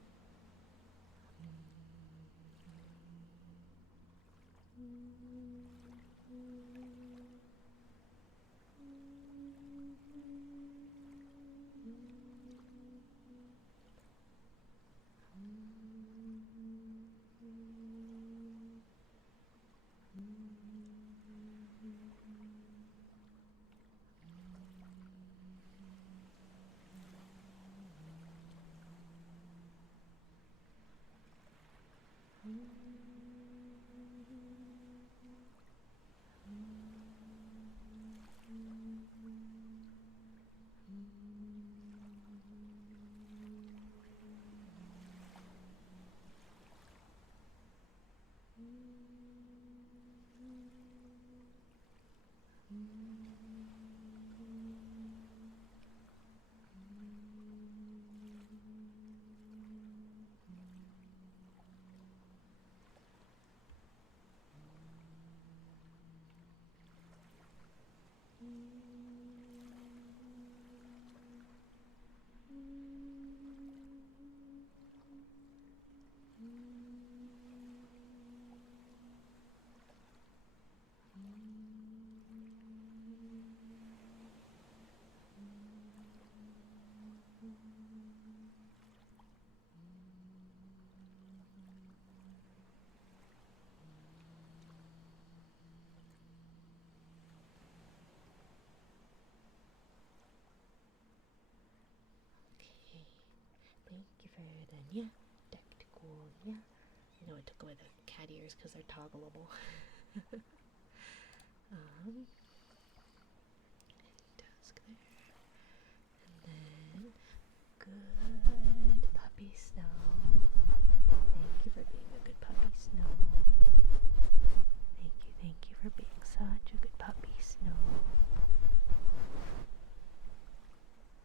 Ferdania, Decticonia. I know I took away the cat ears because they're toggleable. Dusk there. And then, good puppy Snow. Thank you for being a good puppy Snow. Thank you for being such a good puppy Snow.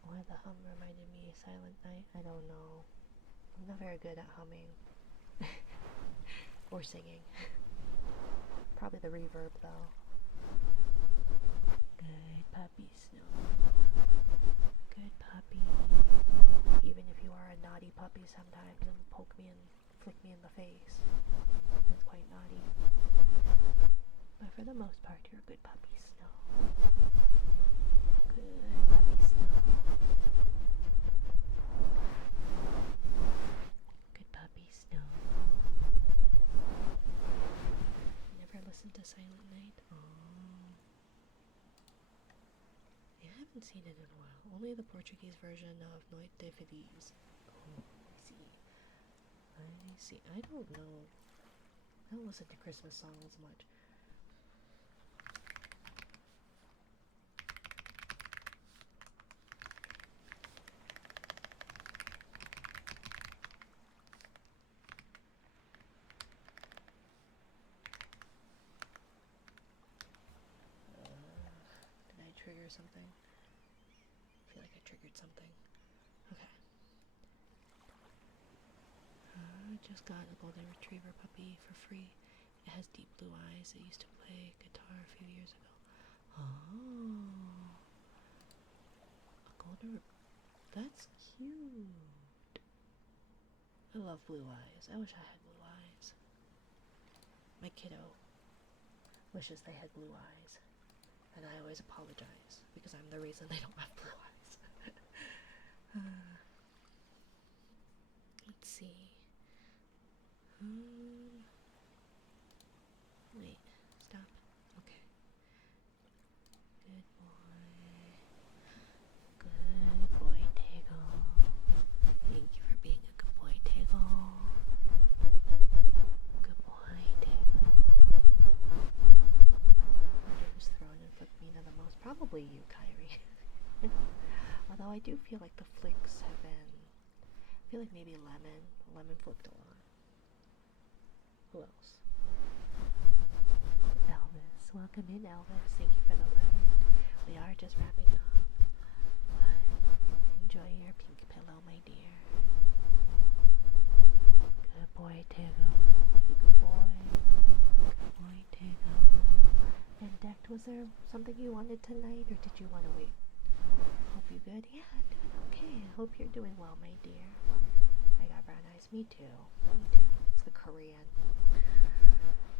Why the hum reminded me of Silent Night? I don't know. I'm not very good at humming. Or singing. Probably the reverb though. Good puppy Snow. Good puppy. Even if you are a naughty puppy sometimes and poke me and flick me in the face. It's quite naughty. But for the most part, you're a good puppy Snow. Good puppy Snow. Good puppy Snow. Never listened to Silent Night? Oh. I haven't seen it in a while. Only the Portuguese version of Noite de Feliz. Oh, I see. I don't know. I don't listen to Christmas songs much. Did I trigger something? I feel like I triggered something. Okay. I just got a golden retriever puppy for free. It has deep blue eyes. It used to play guitar a few years ago. Oh. A golden that's cute. I love blue eyes. I wish I had blue eyes. My kiddo wishes they had blue eyes. And I always apologize because I'm the reason they don't have blue eyes. Let's see. Wait, stop. Okay. Good boy. Good boy, Tego. Thank you for being a good boy, Tego. Good boy, Tego. Who's thrown and flicked me to the most? Probably you, Kyrie. Although I do feel like the flicks have been... I feel like maybe Lemon flicked a lot. Who else? Elvis. Welcome in, Elvis. Thank you for the letter. We are just wrapping up. Enjoy your pink pillow, my dear. Good boy, Tego. What a good boy. Good boy, Tego. And Decked, was there something you wanted tonight, or did you want to wait? Hope you good? Yeah, I'm doing okay. I hope you're doing well, my dear. I got brown eyes. Me too. Me too. It's the Korean.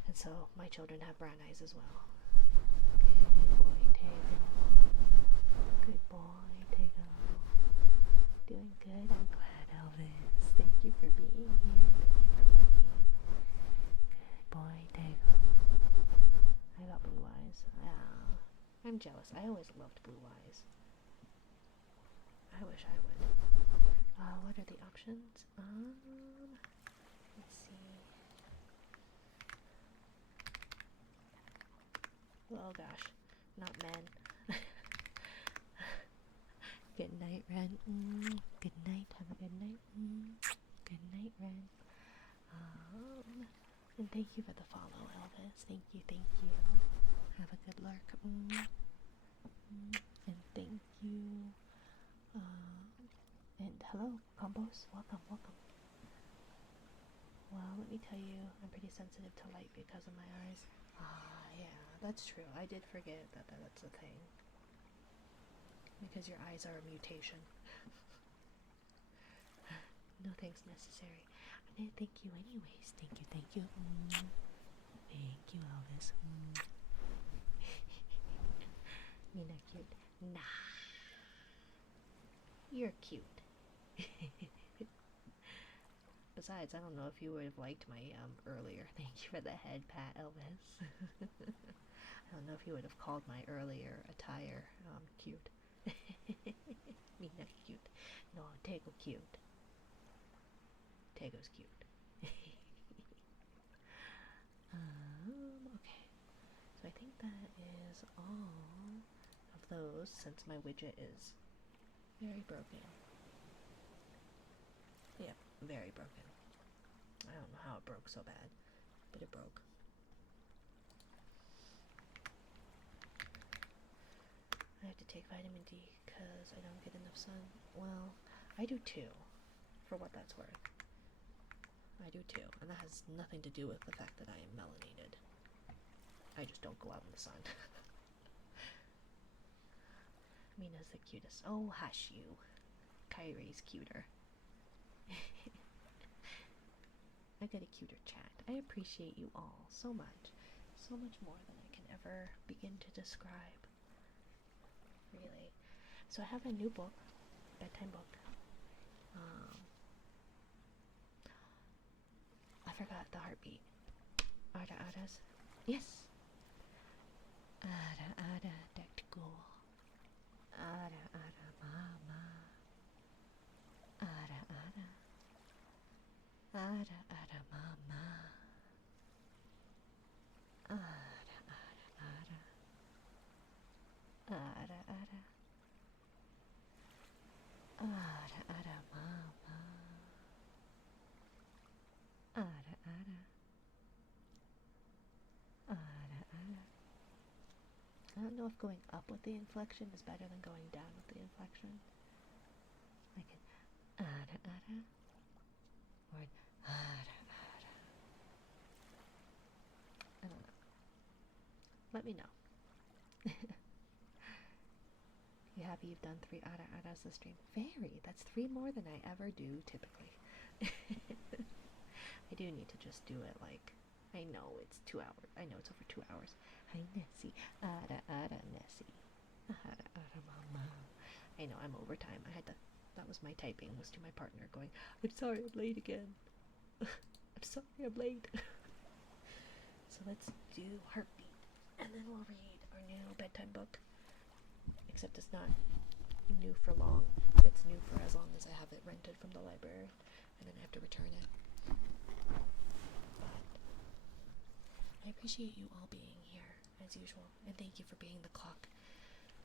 And so my children have brown eyes as well. Good boy, Tego. Good boy, Tego. Doing good. I'm glad, Elvis. Thank you for being here. Thank you for looking. Good boy, Tego. I got blue eyes. I'm jealous. I always loved blue eyes. I wish I would. What are the options? Let's see. Oh gosh, not men. Good night, Ren. Good night. Have a good night. Good night, Ren. And thank you for the follow, Elvis. Thank you. Have a good lurk. And thank you. And hello, Combos. Welcome. Well, let me tell you, I'm pretty sensitive to light because of my eyes. Yeah, that's true. I did forget that's a thing. Because your eyes are a mutation. No thanks necessary. I'm gonna thank you anyways. Thank you. Thank you, Elvis. You're not cute. Nah. You're cute. Besides, I don't know if you would have liked my earlier. Thank you for the head pat, Elvis. I don't know if you would have called my earlier attire cute. Me not cute. No, Tego cute. Tego's cute. Okay. So I think that is all of those, since my widget is very broken. Yep, very broken. I don't know how it broke so bad, but it broke. I have to take vitamin D because I don't get enough sun. Well, I do too, for what that's worth. I do too, and that has nothing to do with the fact that I am melanated. I just don't go out in the sun. Mina's the cutest. Oh, hush you. Kyrie's cuter. I got a cuter chat. I appreciate you all so much. So much more than I can ever begin to describe. Really. So I have a new book, bedtime book. I forgot the heartbeat. Ada Adas. Yes. Ada Ada Dekgo. Ada Ada Mama. Ada Ada. Ada Ada Mama. Ada Ada Ada. Ada Ada. Ada Ada Mama. Ada Ada. Ada Ada. I don't know if going up with the inflection is better than going down with the inflection. I can ada ada or ada ada. I don't know. Let me know. You happy you've done 3 ada adas this stream? Very. That's 3 more than I ever do typically. I do need to just do it like, I know it's 2 hours. I know it's over 2 hours. Hi Nessie. Ada ada Nessie. Ada ada mama. I know I'm overtime. I had to. That was my typing. Was to my partner going, I'm sorry I'm late again. I'm sorry I'm late. So let's do heartbeat, and then we'll read our new bedtime book. Except it's not new for long. It's new for as long as I have it rented from the library, and then I have to return it. But I appreciate you all being here as usual, and thank you for being the clock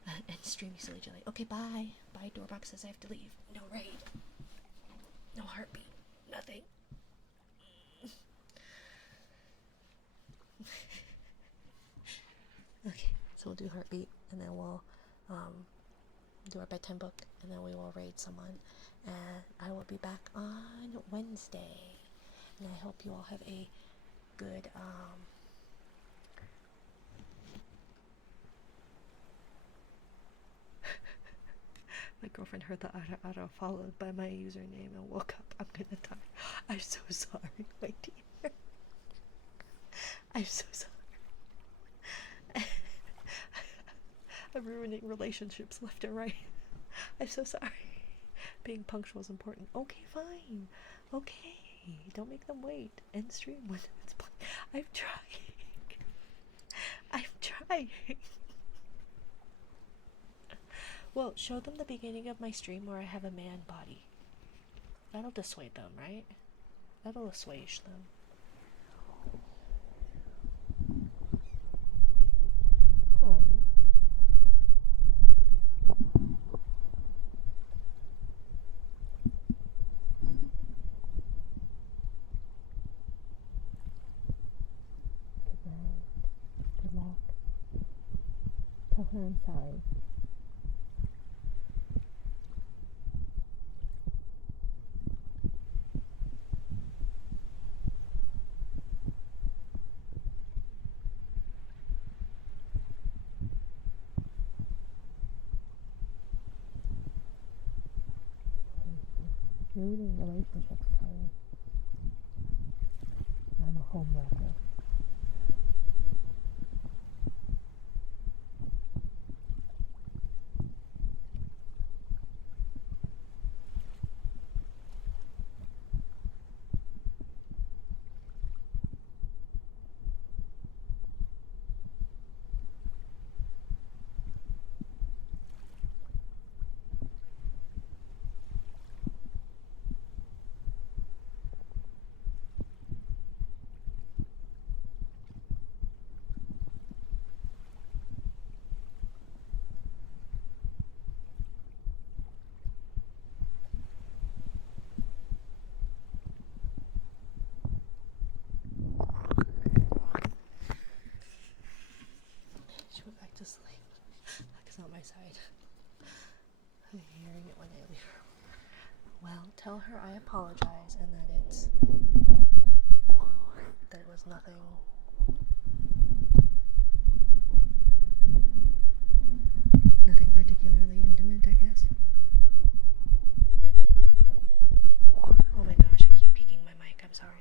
and streaming silly jelly. Okay, bye. Bye. Doorbox says I have to leave. No raid. No heartbeat. Nothing. Okay, so we'll do heartbeat, and then we'll do our bedtime book, and then we will raid someone, and I will be back on Wednesday, and I hope you all have a good my girlfriend heard the ara followed by my username and woke up. I'm gonna die. I'm so sorry, my dear. I'm so sorry. I'm ruining relationships left and right. I'm so sorry. Being punctual is important. Okay, fine. Okay. Don't make them wait. End stream when it's I'm trying. I'm trying. Well, show them the beginning of my stream where I have a man body. That'll dissuade them, right? That'll assuage them. Fine. Good night. Good luck. Tell her I'm sorry. Ruining relationships, Kelly. I'm a homewrecker. not my side. I'm hearing it when I leave her. Well, tell her I apologize and that it was nothing. Nothing particularly intimate, I guess. Oh my gosh, I keep peeking my mic, I'm sorry.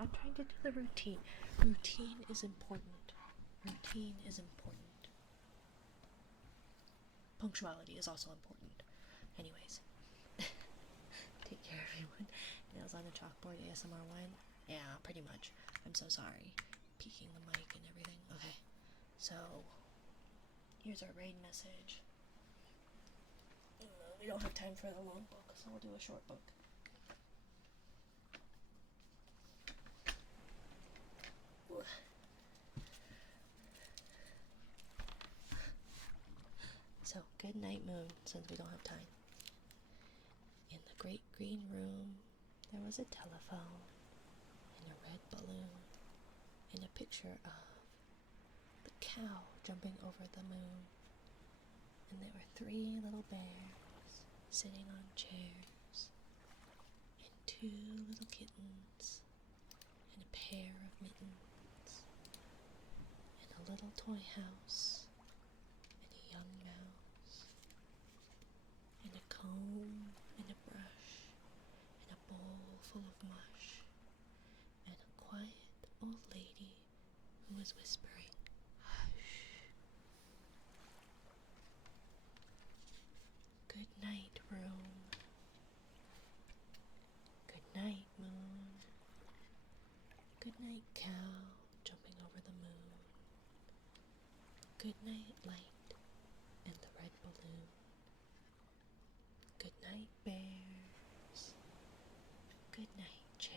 I'm trying to do the routine. Routine is important. Routine is important. Punctuality is also important. Anyways. Take care, everyone. Nails on the chalkboard, ASMR 1. Yeah, pretty much. I'm so sorry. Peeking the mic and everything. Okay. So, here's our raid message. We don't have time for the long book, so we'll do a short book. So, good night, Moon, since we don't have time. In the great green room, there was a telephone, and a red balloon, and a picture of the cow jumping over the moon. And there were 3 little bears sitting on chairs, and 2 little kittens, and a pair of mittens, and a little toy house, and a young mouse, and a comb, and a brush, and a bowl full of mush, and a quiet old lady who was whispering, "Hush." Good night, room. Good night, moon. Good night, cow jumping over the moon. Good night, light and the red balloon. Good night, bears. Good night, chairs.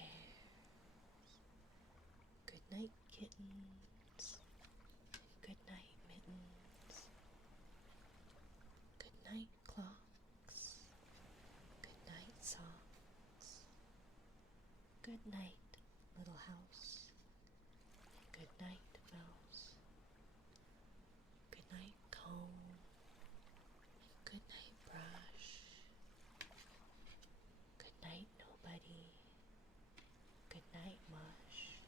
Good night, kittens. Good night, mittens. Good night, clocks. Good night, socks. Good night, little house. Good night, mouse. Good night, comb. Good night, brush. Good night, nobody. Good night, mush.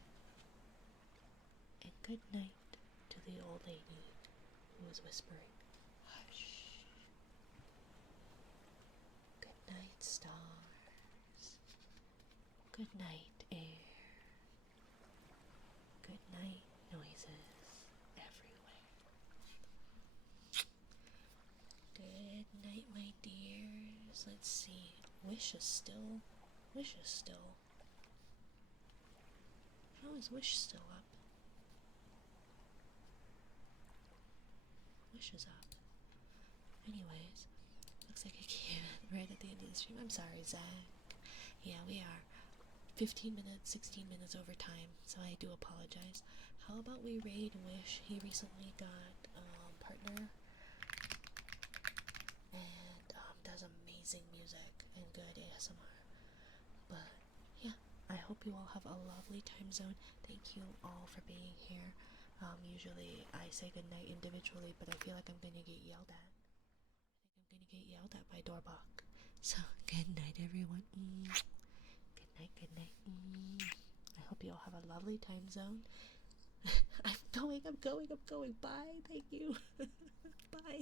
And good night to the old lady who was whispering, "Hush." Good night, stars. Good night, air. Good night, noises everywhere. Good night, my dears. Let's see. Wish is still. How is Wish still up? Wish is up. Anyways, looks like I came right at the end of the stream. I'm sorry, Zach. Yeah, we are 15 minutes, 16 minutes over time, so I do apologize. How about we raid Wish? He recently got partner and does amazing music and good ASMR. But yeah, I hope you all have a lovely time zone. Thank you all for being here. Usually I say goodnight individually, but I feel like I'm gonna get yelled at. I think I'm gonna get yelled at by Doorbok. So good night, everyone. Good night, good night. I hope you all have a lovely time zone. I'm going. Bye. Thank you. Bye.